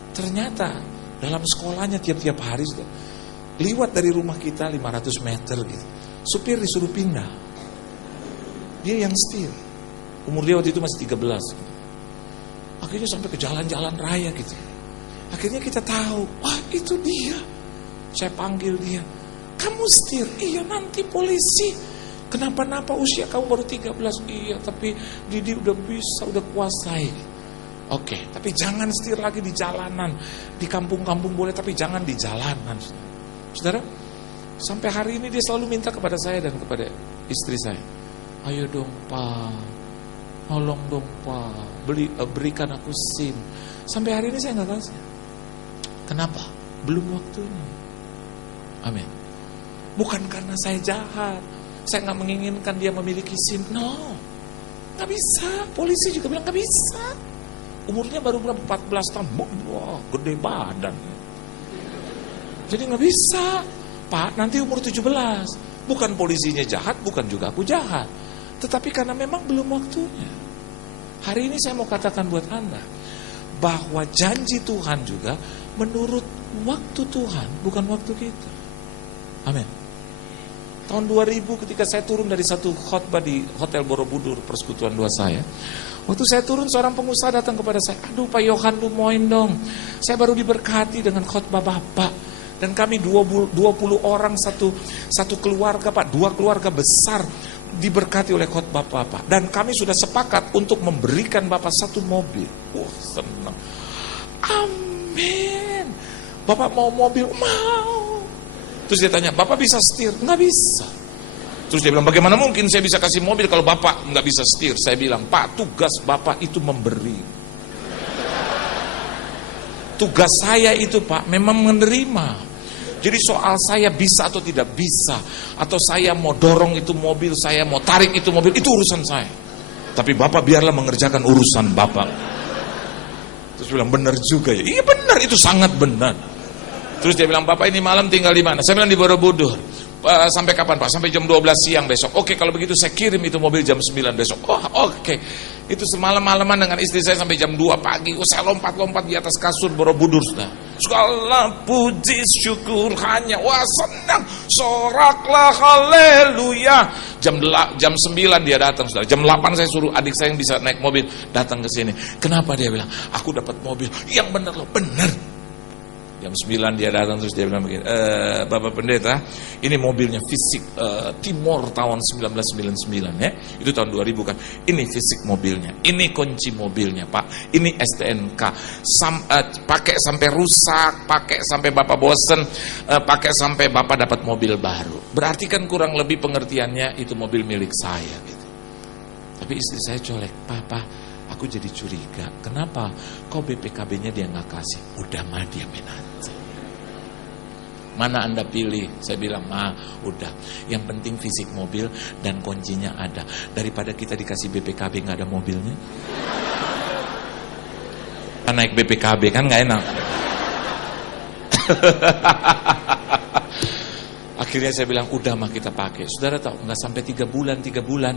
Ternyata dalam sekolahnya tiap-tiap hari sudah liwat dari rumah kita 500 meter gitu. Supir disuruh pindah. Dia yang setir. Umur dia waktu itu masih 13. Akhirnya sampai ke jalan-jalan raya gitu. Akhirnya kita tahu, wah itu dia. Saya panggil dia, kamu setir? Iya, nanti polisi kenapa-napa, usia kamu baru 13. Iya, tapi Didi udah bisa, udah kuasai. Oke, tapi jangan setir lagi di jalanan. Di kampung-kampung boleh, tapi jangan di jalanan. Saudara, sampai hari ini dia selalu minta kepada saya dan kepada istri saya, ayo dong Pak, tolong dong Pak, berikan aku SIM. Sampai hari ini saya nggak kasih. Kenapa? Belum waktunya. Amin. Bukan karena saya jahat, saya nggak menginginkan dia memiliki SIM. No, nggak bisa. Polisi juga bilang nggak bisa. Umurnya baru berapa? 14 tahun. Wah, gede badan. Jadi nggak bisa. Pak, nanti umur 17. Bukan polisinya jahat, bukan juga aku jahat. Tetapi karena memang belum waktunya. Hari ini saya mau katakan buat Anda, bahwa janji Tuhan juga menurut waktu Tuhan, bukan waktu kita. Amin. Tahun 2000 ketika saya turun dari satu khotbah di Hotel Borobudur, persekutuan doa saya. Waktu saya turun, seorang pengusaha datang kepada saya. Aduh Pak Yohan, lumoin dong. Saya baru diberkati dengan khotbah Bapak. Dan kami 20 orang satu keluarga Pak. 2 keluarga besar diberkati oleh khotbah Bapak. Dan kami sudah sepakat untuk memberikan Bapak 1 mobil. Senang. Amin. Bapak mau mobil? Mau. Terus dia tanya, Bapak bisa setir? Nggak bisa. Terus dia bilang, bagaimana mungkin saya bisa kasih mobil kalau Bapak nggak bisa setir? Saya bilang, Pak, tugas Bapak itu memberi. Tugas saya itu Pak, memang menerima. Jadi soal saya bisa atau tidak bisa, atau saya mau dorong itu mobil, saya mau tarik itu mobil, itu urusan saya. Tapi Bapak biarlah mengerjakan urusan Bapak. Terus bilang, benar juga ya? Iya benar, itu sangat benar. Terus dia bilang, Bapak ini malam tinggal di mana? Saya bilang di Borobudur. Sampai kapan Pak? Sampai jam 12 siang besok. Oke, kalau begitu saya kirim itu mobil jam 9 besok. Oh oke. Itu semalam-malaman dengan istri saya sampai jam 2 pagi. Saya lompat-lompat di atas kasur Borobudur. Segala puji syukur hanya. Wah senang. Soraklah haleluya. Jam 9 dia datang. Jam 8 saya suruh adik saya yang bisa naik mobil datang ke sini. Kenapa dia bilang? Aku dapat mobil. Yang benar loh, benar. Jam 9 dia datang terus dia bilang begini, Bapak Pendeta, ini mobilnya fisik Timor tahun 1999 ya. Itu tahun 2000 kan. Ini fisik mobilnya, ini kunci mobilnya Pak, ini STNK. Pakai sampai rusak, pakai sampai Bapak bosen, pakai sampai Bapak dapat mobil baru. Berarti kan kurang lebih pengertiannya itu mobil milik saya gitu. Tapi istri saya colek, Papa, aku jadi curiga, kenapa kok BPKB-nya dia nggak kasih? Udah mah dia aja. Mana Anda pilih? Saya bilang, udah. Yang penting fisik mobil dan kuncinya ada. Daripada kita dikasih BPKB nggak ada mobilnya. Naik BPKB kan nggak enak. Akhirnya saya bilang, udah mah kita pakai. Saudara tahu, nggak sampai 3 bulan.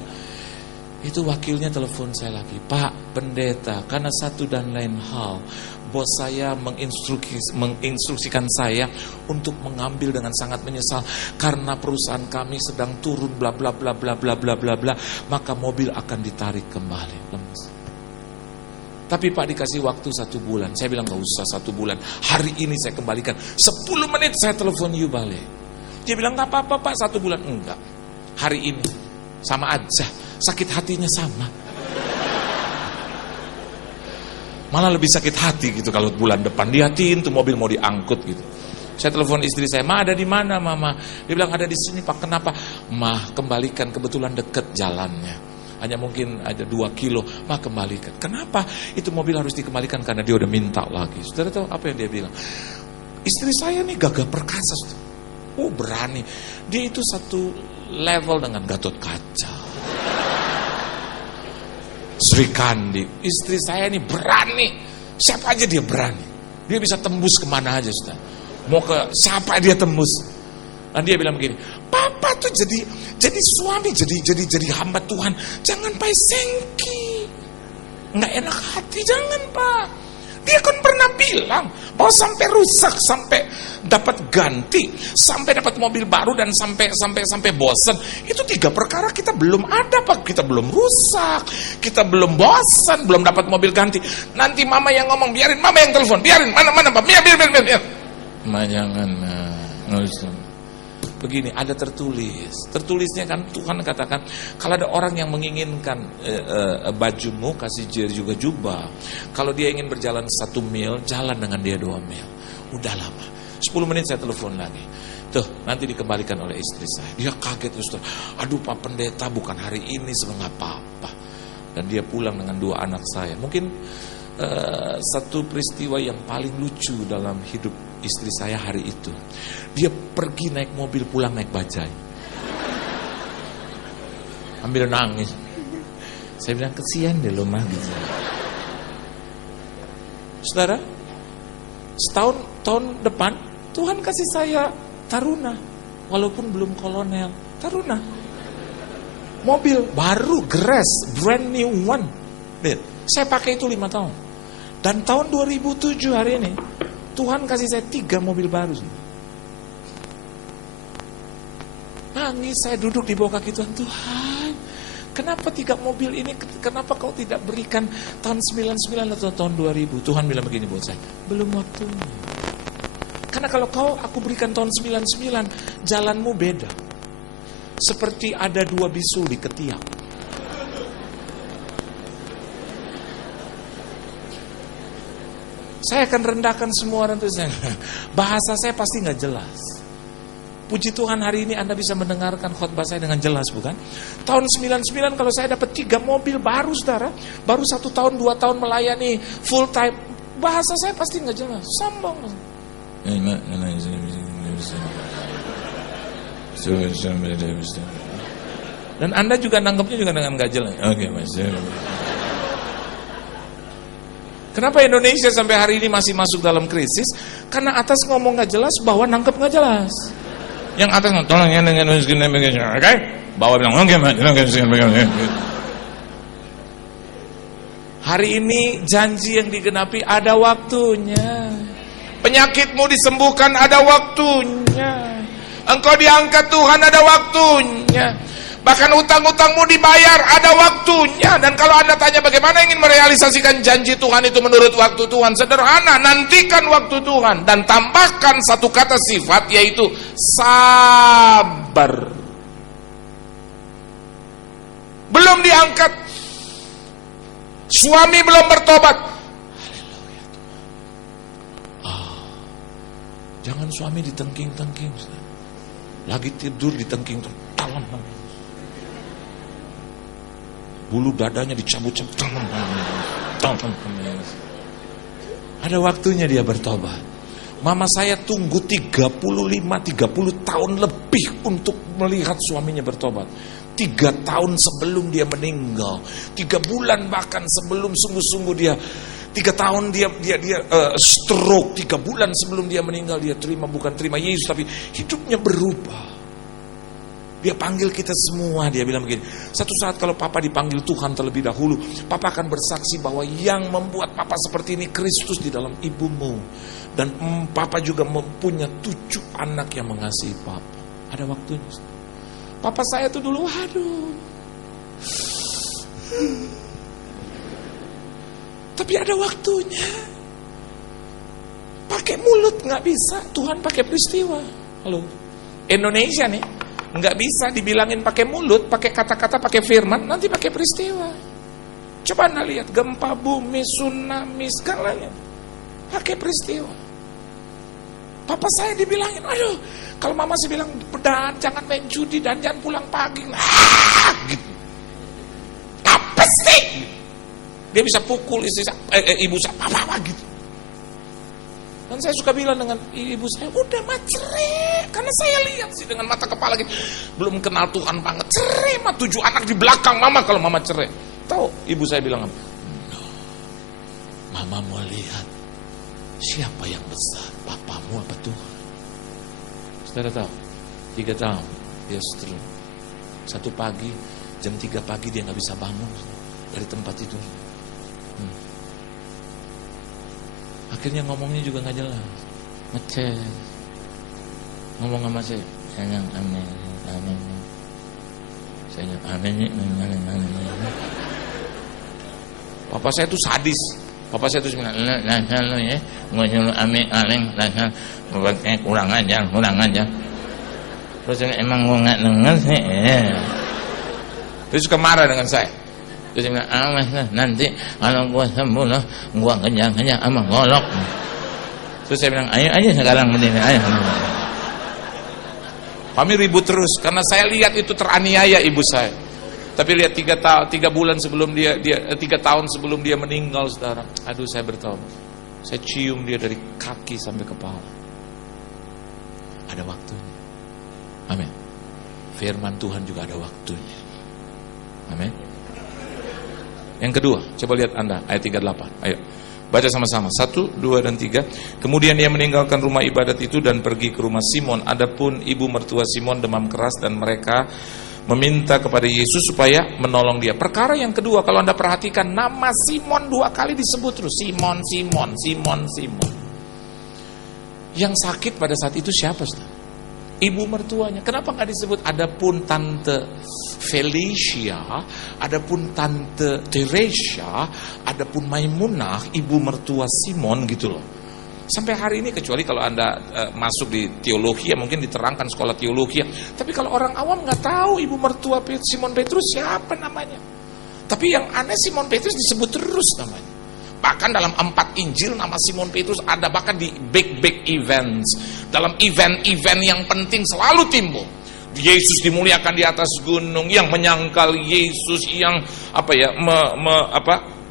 Itu wakilnya telepon saya lagi, Pak Pendeta, karena satu dan lain hal, bos saya menginstruksikan saya untuk mengambil dengan sangat menyesal karena perusahaan kami sedang turun bla bla bla bla bla bla bla bla, maka mobil akan ditarik kembali. Tapi Pak dikasih waktu 1 bulan. Saya bilang gak usah 1 bulan. Hari ini saya kembalikan. 10 menit saya telepon you balik. Dia bilang gak apa-apa Pak 1 bulan. Enggak. Hari ini sama aja. Sakit hatinya sama. Malah lebih sakit hati gitu kalau bulan depan dihatiin tuh mobil mau diangkut gitu. Saya telepon istri saya, Ma ada di mana Mama? Dia bilang ada di sini Pak. Kenapa? Ma kembalikan, kebetulan deket jalannya. Hanya mungkin ada 2 kilo. Ma kembalikan. Kenapa? Itu mobil harus dikembalikan karena dia udah minta lagi. Saudara tahu apa yang dia bilang? Istri saya nih gagah perkasa. Oh berani. Dia itu satu level dengan Gatot Kaca, Sri Kandi. Istri saya ini berani. Siapa aja dia berani. Dia bisa tembus kemana aja sudah. Mau ke siapa dia tembus. Dan dia bilang begini, Papa tuh jadi suami, jadi hamba Tuhan. Jangan Pak sengki. Nggak enak hati, jangan Pak. Dia kan pernah bilang bahwa sampai rusak, sampai dapat ganti, sampai dapat mobil baru dan sampai bosan. Itu 3 perkara kita belum ada Pak. Kita belum rusak, kita belum bosan, belum dapat mobil ganti. Nanti Mama yang ngomong, biarin Mama yang telepon, biarin mana Pak, biar. Ma jangan, nggak usah. Begini, ada tertulisnya kan Tuhan katakan, kalau ada orang yang menginginkan bajumu, kasih dia juga jubah. Kalau dia ingin berjalan 1 mil, jalan dengan dia 2 mil. Udah lama, 10 menit saya telepon lagi. Tuh, nanti dikembalikan oleh istri saya. Dia kaget, Ustaz. Aduh Pak Pendeta, bukan hari ini, sebenarnya nggak apa-apa. Dan dia pulang dengan 2 anak saya. Mungkin satu peristiwa yang paling lucu dalam hidup istri saya hari itu. Dia pergi naik mobil, pulang naik bajai. Ambil nangis. Saya bilang, kesian deh lo mah gitu. Saudara, tahun depan Tuhan kasih saya taruna, walaupun belum kolonel, taruna. Mobil baru, Grass, brand new one. Saya pakai itu 5 tahun. Dan tahun 2007 hari ini Tuhan kasih saya 3 mobil baru. Nangis saya duduk di bawah kaki Tuhan. Tuhan, kenapa 3 mobil ini, kenapa kau tidak berikan tahun 99 atau tahun 2000? Tuhan bilang begini buat saya, belum waktunya. Karena kalau aku berikan tahun 99, jalanmu beda. Seperti ada 2 bisul di ketiak. Saya akan rendahkan semua orang itu. Bahasa saya pasti nggak jelas. Puji Tuhan hari ini Anda bisa mendengarkan khotbah saya dengan jelas, bukan? Tahun 99 kalau saya dapat 3 mobil baru, saudara, baru 1 tahun 2 tahun melayani full time, bahasa saya pasti nggak jelas, sambung. Dan Anda juga nanggapnya juga dengan nggak jelas. Oke, Mas. Kenapa Indonesia sampai hari ini masih masuk dalam krisis? Karena atas ngomong nggak jelas, bawah nangkep nggak jelas. Yang atas ngomong, tolong ya dengan oke? Bawah bilang, oke, hari ini janji yang digenapi ada waktunya. Penyakitmu disembuhkan ada waktunya. Engkau diangkat Tuhan ada waktunya. Bahkan utang-utangmu dibayar, ada waktunya. Dan kalau Anda tanya bagaimana ingin merealisasikan janji Tuhan itu menurut waktu Tuhan, sederhana, nantikan waktu Tuhan. Dan tambahkan satu kata sifat, yaitu sabar. Belum diangkat, suami belum bertobat. Haleluya. Jangan suami ditengking-tengking. Lagi tidur ditengking dalam. Bulu dadanya dicabut-cabut. Ada waktunya dia bertobat. Mama saya tunggu 30 tahun lebih untuk melihat suaminya bertobat. 3 tahun sebelum dia meninggal. 3 bulan bahkan sebelum sungguh-sungguh dia 3 tahun dia stroke. 3 bulan sebelum dia meninggal dia bukan terima Yesus, tapi hidupnya berubah. Dia panggil kita semua, dia bilang begini, satu saat kalau Papa dipanggil Tuhan terlebih dahulu, Papa akan bersaksi bahwa yang membuat Papa seperti ini Kristus di dalam ibumu. Dan Papa juga mempunyai 7 anak yang mengasihi Papa. Ada waktunya. Papa saya tuh dulu, tapi ada waktunya. Pakai mulut nggak bisa, Tuhan pakai peristiwa. Halo, Indonesia nih. Nggak bisa dibilangin pakai mulut, pakai kata-kata, pakai firman, nanti pakai peristiwa. Coba Anda lihat, gempa bumi, tsunami, segalanya. Pakai peristiwa. Papa saya dibilangin, aduh, kalau mama sih bilang, dan jangan main judi, dan jangan pulang pagi. Gitu. Apa sih? Dia bisa pukul istri ibu saya, apa gitu. Dan saya suka bilang dengan ibu saya, udah mah cerai. Karena saya lihat sih dengan mata kepala gitu. Belum kenal Tuhan banget. Cerai mah 7 anak di belakang mama kalau mama cerai. Tahu ibu saya bilang apa? No. Mama mau lihat siapa yang besar, papamu apa Tuhan? Saudara tahu? 3 tahun dia stroke. 1 pagi, jam 3 pagi dia gak bisa bangun dari tempat tidur. Akhirnya ngomongnya juga gak jelas, ngecek, ngomong sama saya, sayang amin, sayang amin. Papa saya tuh sadis. Papa saya tuh bilang, lo ya, nggak nyuruh amin, aleng, saya kurang ajar. Terus emang gue nggak denger sih. Dia suka marah dengan saya. Terus dia bilang, nanti kalau gue sembuh loh, gue kejar-kejar sama golok. Terus saya bilang, ayo aja sekarang berdiri, ayo. Kami ribut terus, karena saya lihat itu teraniaya ibu saya. Tapi lihat 3 bulan sebelum dia 3 tahun sebelum dia meninggal, saudara. Aduh, saya bertobat. Saya cium dia dari kaki sampai kepala. Ada waktunya. Amin. Firman Tuhan juga ada waktunya. Amin. Yang kedua, coba lihat Anda, ayat 38. Ayo, baca sama-sama. 1, 2, dan 3. Kemudian dia meninggalkan rumah ibadat itu dan pergi ke rumah Simon. Adapun ibu mertua Simon demam keras dan mereka meminta kepada Yesus supaya menolong dia. Perkara yang kedua, kalau Anda perhatikan, nama Simon 2 kali disebut terus. Simon. Yang sakit pada saat itu siapa, saudara? Ibu mertuanya. Kenapa nggak disebut adapun tante Felicia, adapun tante Teresia, adapun Maimunah, ibu mertua Simon gitu loh. Sampai hari ini, kecuali kalau Anda masuk di teologi, ya mungkin diterangkan sekolah teologi. Tapi kalau orang awam nggak tahu ibu mertua Simon Petrus siapa namanya. Tapi yang aneh, Simon Petrus disebut terus namanya. Bahkan dalam 4 Injil nama Simon Petrus ada, bahkan di big events. Dalam event-event yang penting selalu timbul. Yesus dimuliakan di atas gunung, yang menyangkal Yesus, yang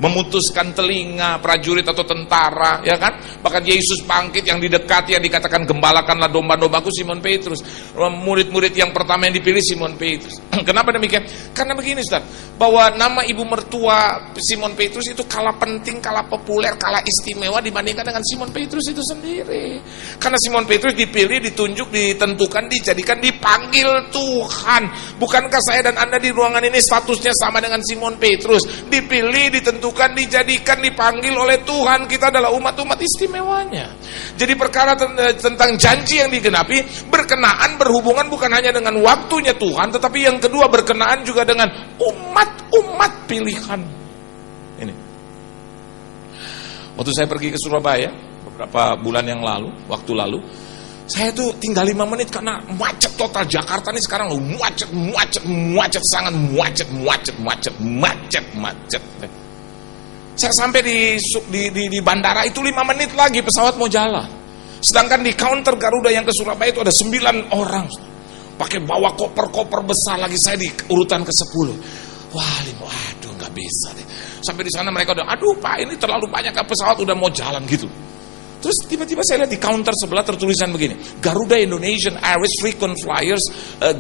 memutuskan telinga prajurit atau tentara, ya kan? Bahkan Yesus bangkit, yang didekati, yang dikatakan gembalakanlah domba-dombaku, Simon Petrus. Murid-murid yang pertama yang dipilih Simon Petrus. Kenapa demikian? Karena begini, Ustaz, bahwa nama ibu mertua Simon Petrus itu kalah penting, kalah populer, kalah istimewa dibandingkan dengan Simon Petrus itu sendiri. Karena Simon Petrus dipilih, ditunjuk, ditentukan, dijadikan, dipanggil Tuhan. Bukankah saya dan Anda di ruangan ini statusnya sama dengan Simon Petrus? Dipilih, ditentukan, ditentukan, dijadikan, dipanggil oleh Tuhan. Kita adalah umat-umat istimewanya. Jadi perkara tentang janji yang digenapi berkenaan, berhubungan bukan hanya dengan waktunya Tuhan, tetapi yang kedua berkenaan juga dengan umat-umat pilihan. Ini. Waktu saya pergi ke Surabaya beberapa bulan yang lalu, waktu lalu, saya tuh tinggal 5 menit karena macet total. Jakarta ini sekarang macet, sangat macet. Saya sampai di bandara itu 5 menit lagi pesawat mau jalan. Sedangkan di counter Garuda yang ke Surabaya itu ada 9 orang. Pakai bawa koper-koper besar lagi, saya di urutan ke-10. Wah, aduh nggak bisa deh. Sampai di sana mereka udah, aduh Pak ini terlalu banyak pesawat udah mau jalan gitu. Terus tiba-tiba saya lihat di counter sebelah tertulisan begini, Garuda Indonesian Airways Frequent Flyers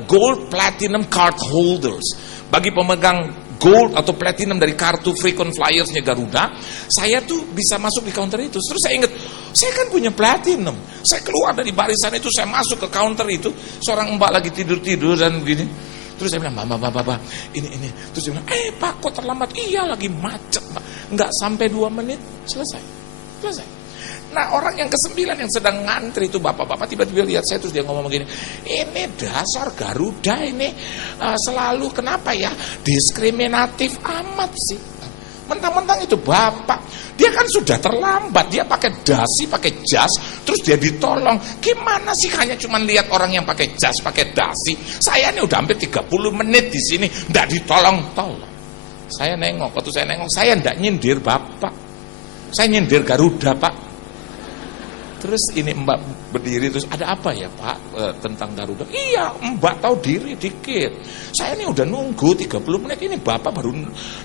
Gold Platinum Card Holders. Bagi pemegang gold atau platinum dari kartu frequent flyersnya Garuda, saya tuh bisa masuk di counter itu. Terus saya ingat, saya kan punya platinum. Saya keluar dari barisan itu, saya masuk ke counter itu, seorang mbak lagi tidur-tidur dan begini. Terus saya bilang, Bapak, ini. Terus dia bilang, Pak kok terlambat? Iya lagi macet Pak. Nggak sampai 2 menit, selesai. Nah orang yang ke-9 yang sedang ngantri itu bapak-bapak tiba-tiba lihat saya, terus dia ngomong begini, ini dasar Garuda ini selalu kenapa ya diskriminatif amat sih. Mentang-mentang itu bapak, dia kan sudah terlambat, dia pakai dasi, pakai jas, terus dia ditolong. Gimana sih hanya cuma lihat orang yang pakai jas, pakai dasi. Saya ini udah hampir 30 menit di sini, nggak ditolong-tolong. Saya nengok, waktu saya nengok, saya nggak nyindir bapak, saya nyindir Garuda Pak. Terus ini mbak berdiri, terus ada apa ya Pak tentang Garuda? Iya mbak tahu diri dikit. Saya ini udah nunggu 30 menit, ini bapak baru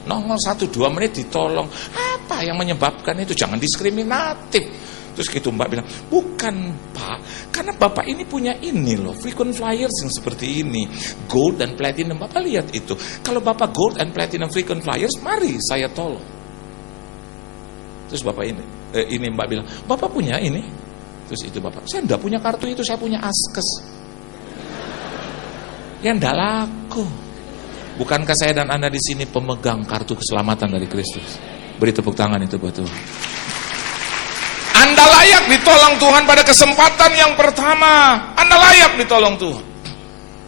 nongol 1-2 menit ditolong. Apa yang menyebabkan itu? Jangan diskriminatif. Terus gitu mbak bilang, bukan Pak, karena bapak ini punya ini loh, frequent flyers yang seperti ini, gold dan platinum. Bapak lihat itu, kalau bapak gold and platinum frequent flyers, mari saya tolong. Terus bapak ini mbak bilang, bapak punya ini? Terus itu bapak, saya enggak punya kartu itu, saya punya askes. Yang enggak laku. Bukankah saya dan Anda di sini pemegang kartu keselamatan dari Kristus? Beri tepuk tangan itu buat Tuhan. Anda layak ditolong Tuhan pada kesempatan yang pertama. Anda layak ditolong Tuhan.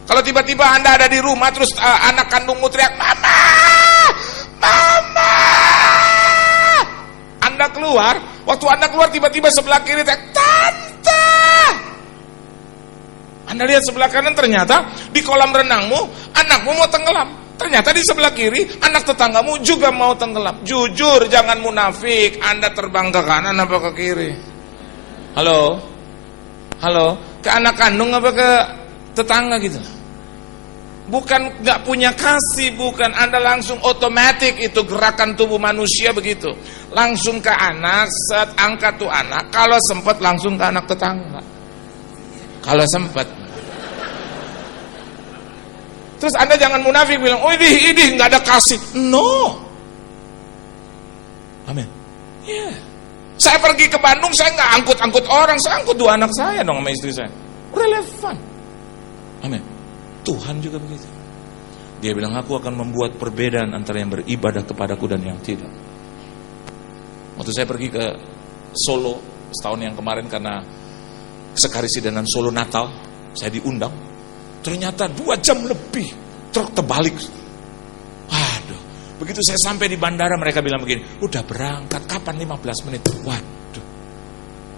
Kalau tiba-tiba Anda ada di rumah, terus anak kandungmu teriak, Mama! Mama! Anda keluar, waktu Anda keluar tiba-tiba sebelah kiri teriak, Tante! Anda lihat sebelah kanan, ternyata di kolam renangmu, anakmu mau tenggelam. Ternyata di sebelah kiri, anak tetanggamu juga mau tenggelam. Jujur, jangan munafik. Anda terbang ke kanan apa ke kiri? Halo? Ke anak kandung apa ke tetangga gitu? Bukan gak punya kasih, bukan. Anda langsung otomatis itu gerakan tubuh manusia begitu. Langsung ke anak, set angkat tuh anak. Kalau sempat langsung ke anak tetangga. Kalau sempat. Terus Anda jangan munafik bilang, oh ini gak ada kasih. No. Amin. Yeah. Saya pergi ke Bandung, saya gak angkut-angkut orang. Saya angkut 2 anak saya dong sama istri saya. Relevan. Amin. Tuhan juga begitu. Dia bilang, aku akan membuat perbedaan antara yang beribadah kepadaku dan yang tidak. Waktu saya pergi ke Solo setahun yang kemarin karena sekarisidenan Solo Natal, saya diundang. Ternyata 2 jam lebih truk terbalik. Waduh, begitu saya sampai di bandara mereka bilang begini, udah berangkat, kapan 15 menit? Waduh.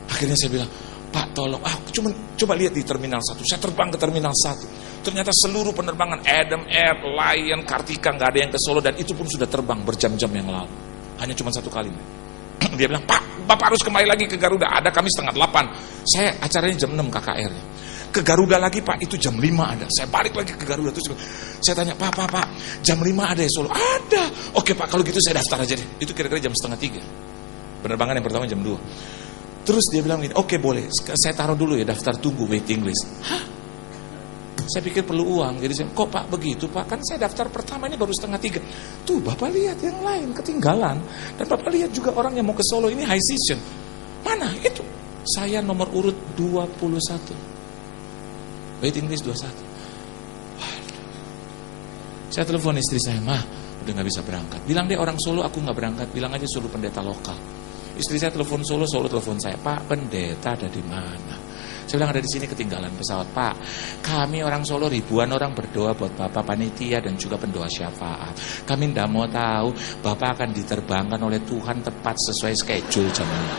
Akhirnya saya bilang, Pak tolong, coba lihat di Terminal 1. Saya terbang ke Terminal 1. Ternyata seluruh penerbangan Adam Air, Lion, Kartika gak ada yang ke Solo, dan itu pun sudah terbang berjam-jam yang lalu. Hanya cuma 1 kali. Dia bilang, Pak, Bapak harus kembali lagi ke Garuda. Ada kami 7:30. Saya acaranya jam 6 KKR-nya. Ke Garuda lagi Pak, itu jam 5 ada. Saya balik lagi ke Garuda. Terus saya tanya, Pak, jam 5 ada ya Solo? Ada. Oke Pak, kalau gitu saya daftar aja deh. Itu kira-kira jam 2:30. Penerbangan yang pertama jam 2. Terus dia bilang gini, oke boleh, saya taruh dulu ya daftar tunggu waiting list. Hah? Saya pikir perlu uang, jadi saya, kok Pak begitu Pak? Kan saya daftar pertama ini baru 2:30. Tuh Bapak lihat yang lain ketinggalan. Dan Bapak lihat juga orang yang mau ke Solo ini high season. Mana itu? Saya nomor urut 21. Waiting list 21. Waduh. Saya telepon istri saya, Udah gak bisa berangkat. Bilang deh orang Solo aku gak berangkat. Bilang aja suruh pendeta lokal. Istri saya telepon Solo, Solo telepon saya. Pak, pendeta ada di mana? Saya bilang ada di sini, ketinggalan pesawat. Pak, kami orang Solo ribuan orang berdoa buat Bapak panitia dan juga pendoa syafaat. Kami tidak mau tahu Bapak akan diterbangkan oleh Tuhan tepat sesuai schedule jamnya.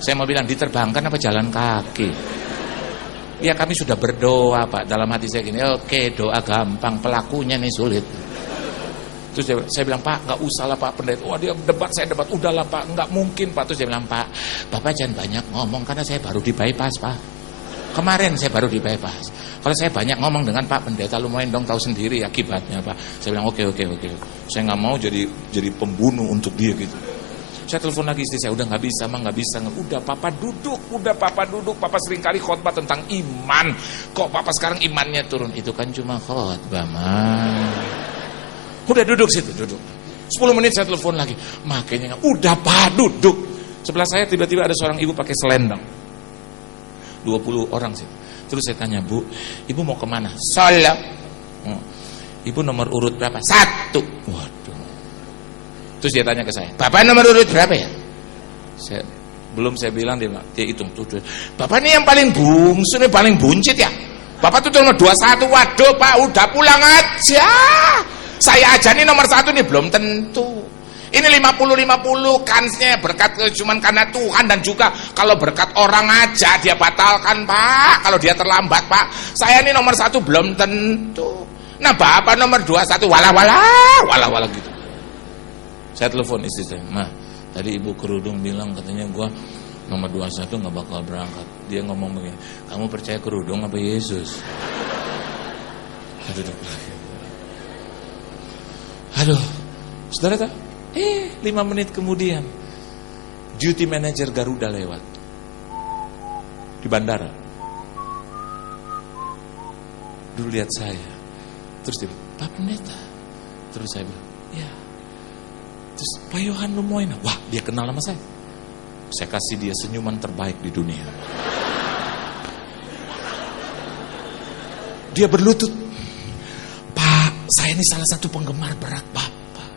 Saya mau bilang diterbangkan apa jalan kaki? Ya kami sudah berdoa Pak. Dalam hati saya gini, oke doa gampang, pelakunya nih sulit. Terus saya bilang, Pak, nggak usah lah Pak pendeta. Wah dia debat, saya debat. Udahlah Pak, nggak mungkin Pak. Terus dia bilang, Pak, Bapak jangan banyak ngomong karena saya baru di bypass Pak. Kemarin saya baru di bypass. Kalau saya banyak ngomong dengan Pak pendeta, lumayan dong tahu sendiri akibatnya Pak. Saya bilang, oke. Saya nggak mau jadi pembunuh untuk dia gitu. Saya telepon lagi istri saya, udah nggak bisa, nggak bisa. Udah Papa duduk. Papa sering kali khotbah tentang iman. Kok Papa sekarang imannya turun? Itu kan cuma khotbah mah. Udah duduk situ, duduk. 10 menit saya telepon lagi. Makanya udah Pak, duduk. Sebelah saya tiba-tiba ada seorang ibu pakai selendang. 20 orang sih. Terus saya tanya, Bu, Ibu mau kemana? Solo. Ibu nomor urut berapa? 1. Waduh. Terus dia tanya ke saya, Bapak nomor urut berapa ya? Saya bilang, dia hitung tuh. Bapak ini yang paling bungsu, ini paling buncit ya? Bapak tuh nomor 21. Waduh Pak, udah pulang aja. Saya aja nih nomor 1 nih belum tentu. Ini 50-50 kansnya berkat cuman karena Tuhan dan juga kalau berkat orang aja dia batalkan Pak. Kalau dia terlambat Pak. Saya nih nomor 1 belum tentu. Nah Bapak nomor 21 wala gitu. Saya telepon istri saya, Ma, tadi ibu kerudung bilang katanya gua nomor 21 gak bakal berangkat. Dia ngomong begini, kamu percaya kerudung apa Yesus? Aduh, saudara tahu? 5 menit kemudian duty manager Garuda lewat di bandara. Dulu lihat saya, terus dia bilang, Pak Pendeta. Terus saya bilang, ya. Terus Pak Yohan Lumoina, wah dia kenal sama saya. Saya kasih dia senyuman terbaik di dunia. Dia berlutut, Pak, saya ini salah satu penggemar berat Bapak.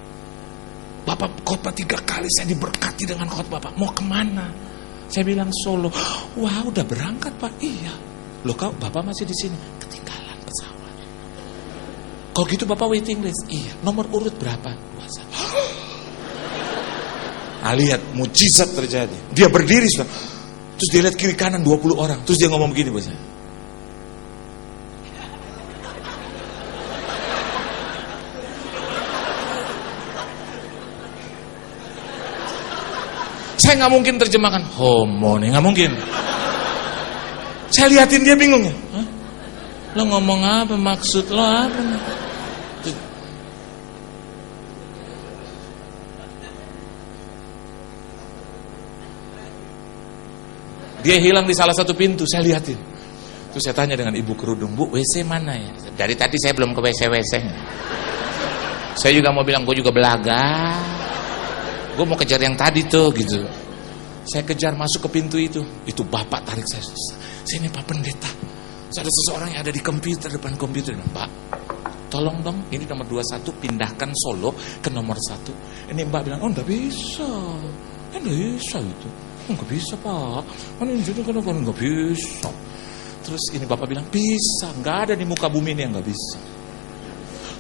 Bapak khotbah 3 kali, saya diberkati dengan khotbah Bapak. Mau kemana? Saya bilang Solo. Wah, udah berangkat Pak. Iya. Loh, kau Bapak masih di sini? Ketinggalan pesawat. Kalau gitu Bapak waiting list. Iya. Nomor urut berapa? 21. Lihat, mujizat terjadi. Dia berdiri sudah. Terus dia lihat kiri kanan 20 orang. Terus dia ngomong begini buat saya. Saya nggak mungkin terjemahkan homo nih, nggak mungkin. Saya liatin dia bingung ya. Hah? Lo ngomong apa, maksud lo apa nih? Dia hilang di salah satu pintu, saya liatin. Terus saya tanya dengan ibu kerudung, Bu, WC mana ya? Dari tadi saya belum ke WC-WC. Saya juga mau bilang, gue juga belaga. Gue mau kejar yang tadi tuh gitu. Saya kejar masuk ke pintu itu. Itu bapak tarik saya. Saya ini Pak Pendeta. Saya ada seseorang yang ada di komputer, depan komputer. Mbak, tolong dong, ini nomor 21 pindahkan Solo ke nomor 1. Ini Mbak bilang, oh enggak bisa. Enggak bisa itu. Enggak bisa Pak. Ini jadi kenapa enggak bisa. Terus ini bapak bilang, bisa. Enggak ada di muka bumi ini yang enggak bisa.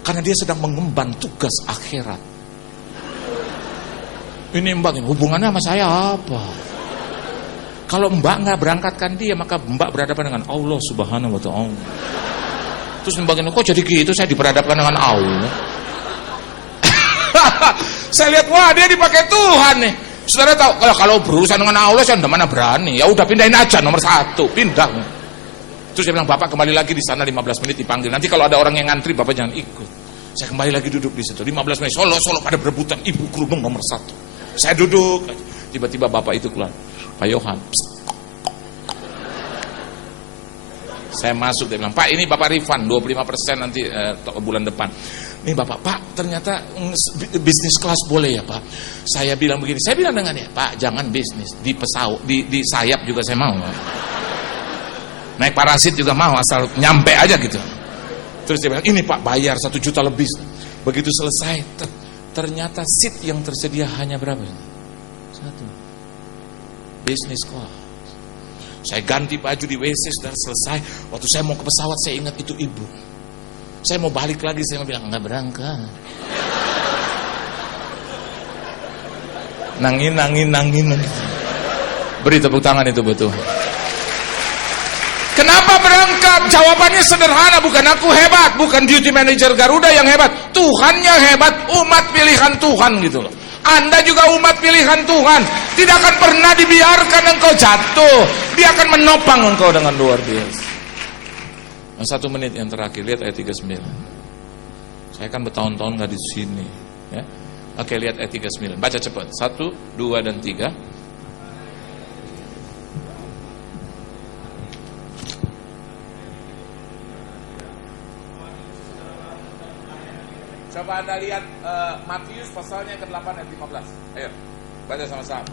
Karena dia sedang mengemban tugas akhirat. Ini Mbak, hubungannya sama saya apa? Kalau Mbak nggak berangkatkan dia, maka Mbak berhadapan dengan Allah Subhanahu wa Ta'ala. Terus Mbak ini, kok jadi gitu? Saya diperhadapkan dengan Allah. Saya lihat, wah dia dipakai Tuhan nih. Saudara tahu, kalau berurusan dengan Allah, saya mana berani. Ya udah pindahin aja nomor 1, pindah. Terus dia bilang, Bapak kembali lagi di sana 15 menit dipanggil. Nanti kalau ada orang yang ngantri, Bapak jangan ikut. Saya kembali lagi duduk di situ. 15 menit, Solo pada berebutan, ibu kerudung nomor 1. Saya duduk, tiba-tiba bapak itu keluar, Pak Yohan. Saya masuk, dia bilang, Pak ini Bapak refund 25% nanti bulan depan. Ini Bapak, Pak ternyata bisnis kelas boleh ya Pak. Saya bilang begini, saya bilang dengan dia, Pak jangan bisnis, di pesawat, di sayap juga saya mau. Naik parasit juga mau, asal nyampe aja gitu. Terus dia bilang, ini Pak bayar 1 juta lebih. Begitu selesai, ternyata seat yang tersedia hanya berapa? 1. Business class. Saya ganti baju di WC, sudah selesai. Waktu saya mau ke pesawat, saya ingat itu ibu. Saya mau balik lagi, saya mau bilang, enggak berangkat. Nangin. Beri tepuk tangan itu betul. Kenapa berangkat? Jawabannya sederhana, bukan aku hebat, bukan duty manager Garuda yang hebat. Tuhannya hebat, umat pilihan Tuhan gitu loh. Anda juga umat pilihan Tuhan. Tidak akan pernah dibiarkan engkau jatuh. Dia akan menopang engkau dengan luar biasa. Nah, 1 menit yang terakhir, lihat ayat 39. Saya kan bertahun-tahun gak di sini. Ya. Oke, lihat ayat 39. Baca cepat. 1, 2, dan 3. Coba Anda lihat Matius pasalnya yang ke-8 ayat 15. Ayo, baca sama-sama.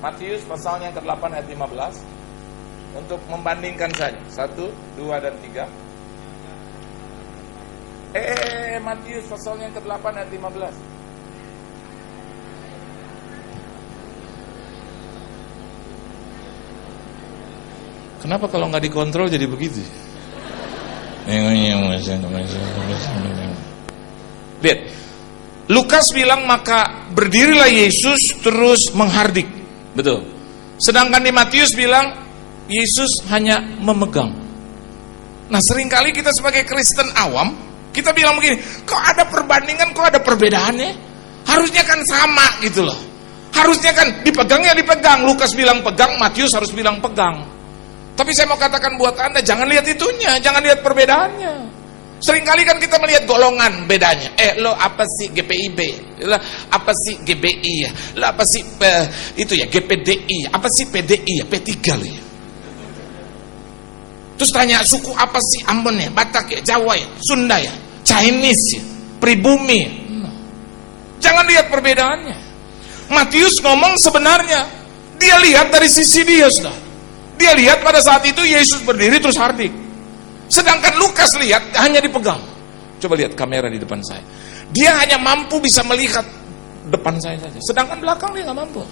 Matius pasalnya yang ke-8 ayat 15. Untuk membandingkan saja. 1, 2, dan 3. Matius pasalnya yang ke-8 ayat 15. Kenapa kalau nggak dikontrol jadi begitu? Lihat, Lukas bilang maka berdirilah Yesus terus menghardik, betul. Sedangkan di Matius bilang Yesus hanya memegang. Nah, seringkali kita sebagai Kristen awam kita bilang begini, kok ada perbandingan, kok ada perbedaannya? Harusnya kan sama gitu loh. Harusnya kan dipegangnya dipegang. Lukas bilang pegang, Matius harus bilang pegang. Tapi saya mau katakan buat Anda, jangan lihat itunya, jangan lihat perbedaannya. Seringkali kan kita melihat golongan bedanya. Lo apa sih GPIB? Lo apa sih GBI ya? Lo apa sih itu ya GPDI? Apa sih PDI ya? P3 lo ya. Terus tanya suku apa sih? Ambon ya, Batak ya, Jawa ya, Sunda ya, Chinese ya, pribumi. Jangan lihat perbedaannya. Matius ngomong sebenarnya dia lihat dari sisi dia, sudah. Dia lihat pada saat itu Yesus berdiri terus hardik. Sedangkan Lukas lihat hanya dipegang. Coba lihat kamera di depan saya. Dia hanya mampu bisa melihat depan saya saja. Sedangkan belakang dia nggak mampu.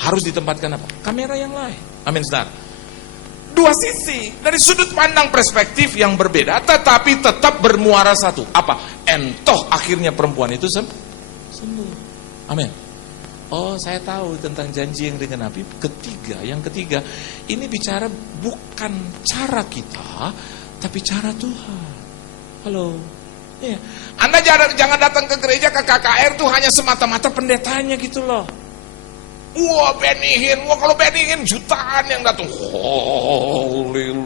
Harus ditempatkan apa? Kamera yang lain. Amin, saudara. Dua sisi dari sudut pandang perspektif yang berbeda, tetapi tetap bermuara satu. Apa? Entoh akhirnya perempuan itu sembuh. Amin. Oh, saya tahu tentang janji yang digenapi. Yang ketiga, ini bicara bukan cara kita, tapi cara Tuhan. Halo. Ya. Anda jangan datang ke gereja, ke KKR tuh hanya semata-mata pendetanya gitu loh. Wah, Benihin. Wah, kalau Benihin jutaan yang datang. Haleluya.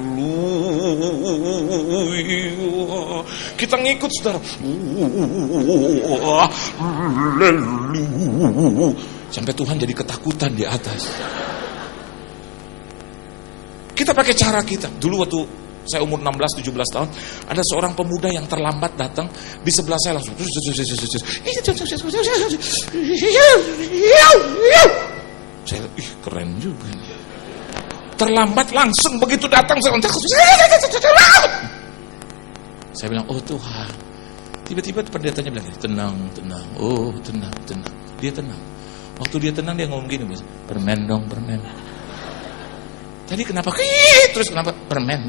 Kita ngikut, saudara. Haleluya. Sampai Tuhan jadi ketakutan di atas. Kita pakai cara kita. Dulu waktu saya umur 16-17 tahun, ada seorang pemuda yang terlambat datang, di sebelah saya langsung. Saya lihat, keren juga. Terlambat langsung begitu datang, saya bilang, oh Tuhan. Tiba-tiba pendetanya bilang, tenang. Oh, tenang. Dia tenang. Waktu dia tenang, dia ngomong gini, permen dong. Tadi kenapa? Terus kenapa? Permen.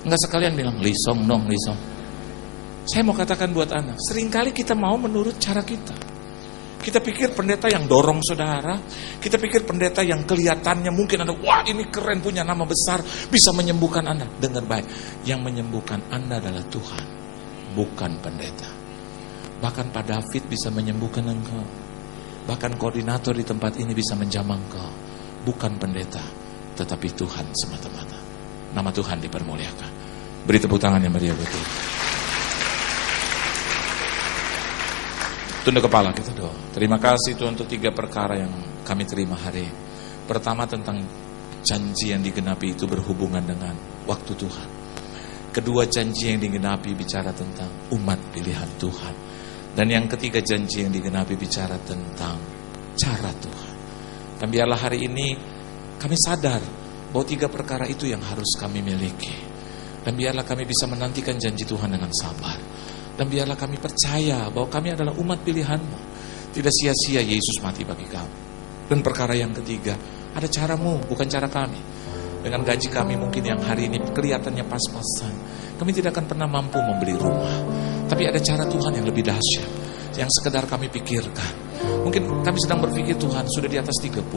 Enggak sekalian bilang, lisong. Saya mau katakan buat Anda, seringkali kita mau menurut cara kita. Kita pikir pendeta yang dorong saudara, kita pikir pendeta yang kelihatannya mungkin Anda, wah ini keren, punya nama besar, bisa menyembuhkan Anda. Dengar baik, yang menyembuhkan Anda adalah Tuhan, bukan pendeta. Bahkan Pak David bisa menyembuhkan engkau. Bahkan koordinator di tempat ini bisa menjamah engkau. Bukan pendeta, tetapi Tuhan semata-mata. Nama Tuhan dipermuliakan. Beri tepuk tangan yang meriah betul. Tunduk kepala kita doa. Terima kasih Tuhan untuk 3 perkara yang kami terima hari ini. Pertama, tentang janji yang digenapi itu berhubungan dengan waktu Tuhan. Kedua, janji yang digenapi bicara tentang umat pilihan Tuhan. Dan yang ketiga, janji yang digenapi bicara tentang cara Tuhan. Dan biarlah hari ini kami sadar bahwa 3 perkara itu yang harus kami miliki. Dan biarlah kami bisa menantikan janji Tuhan dengan sabar. Dan biarlah kami percaya bahwa kami adalah umat pilihan-Mu. Tidak sia-sia Yesus mati bagi kami. Dan perkara yang ketiga, ada caramu, bukan cara kami. Dengan gaji kami mungkin yang hari ini kelihatannya pas-pasan, kami tidak akan pernah mampu membeli rumah. Tapi ada cara Tuhan yang lebih dahsyat, yang sekedar kami pikirkan. Mungkin kami sedang berpikir, Tuhan sudah di atas 30-40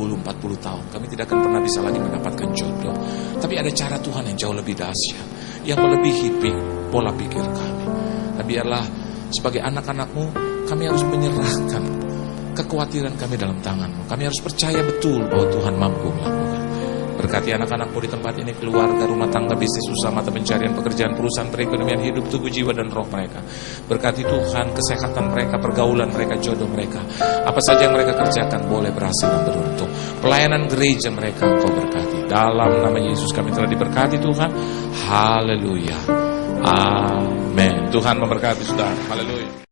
tahun, kami tidak akan pernah bisa lagi mendapatkan jodoh. Tapi ada cara Tuhan yang jauh lebih dahsyat, yang melebihi pola pikir kami. Dan biarlah sebagai anak-anak-Mu, kami harus menyerahkan kekhawatiran kami dalam tangan-Mu. Kami harus percaya betul bahwa Tuhan mampu melakukan. Berkati anak-anak-Mu di tempat ini, keluarga, rumah tangga, bisnis, usaha, mata pencarian, pekerjaan, perusahaan, perekonomian, hidup, tubuh, jiwa, dan roh mereka. Berkati Tuhan kesehatan mereka, pergaulan mereka, jodoh mereka. Apa saja yang mereka kerjakan boleh berhasil dan beruntung. Pelayanan gereja mereka Engkau berkati. Dalam nama Yesus kami telah diberkati Tuhan. Haleluya. Amin. Tuhan memberkati saudara. Haleluya.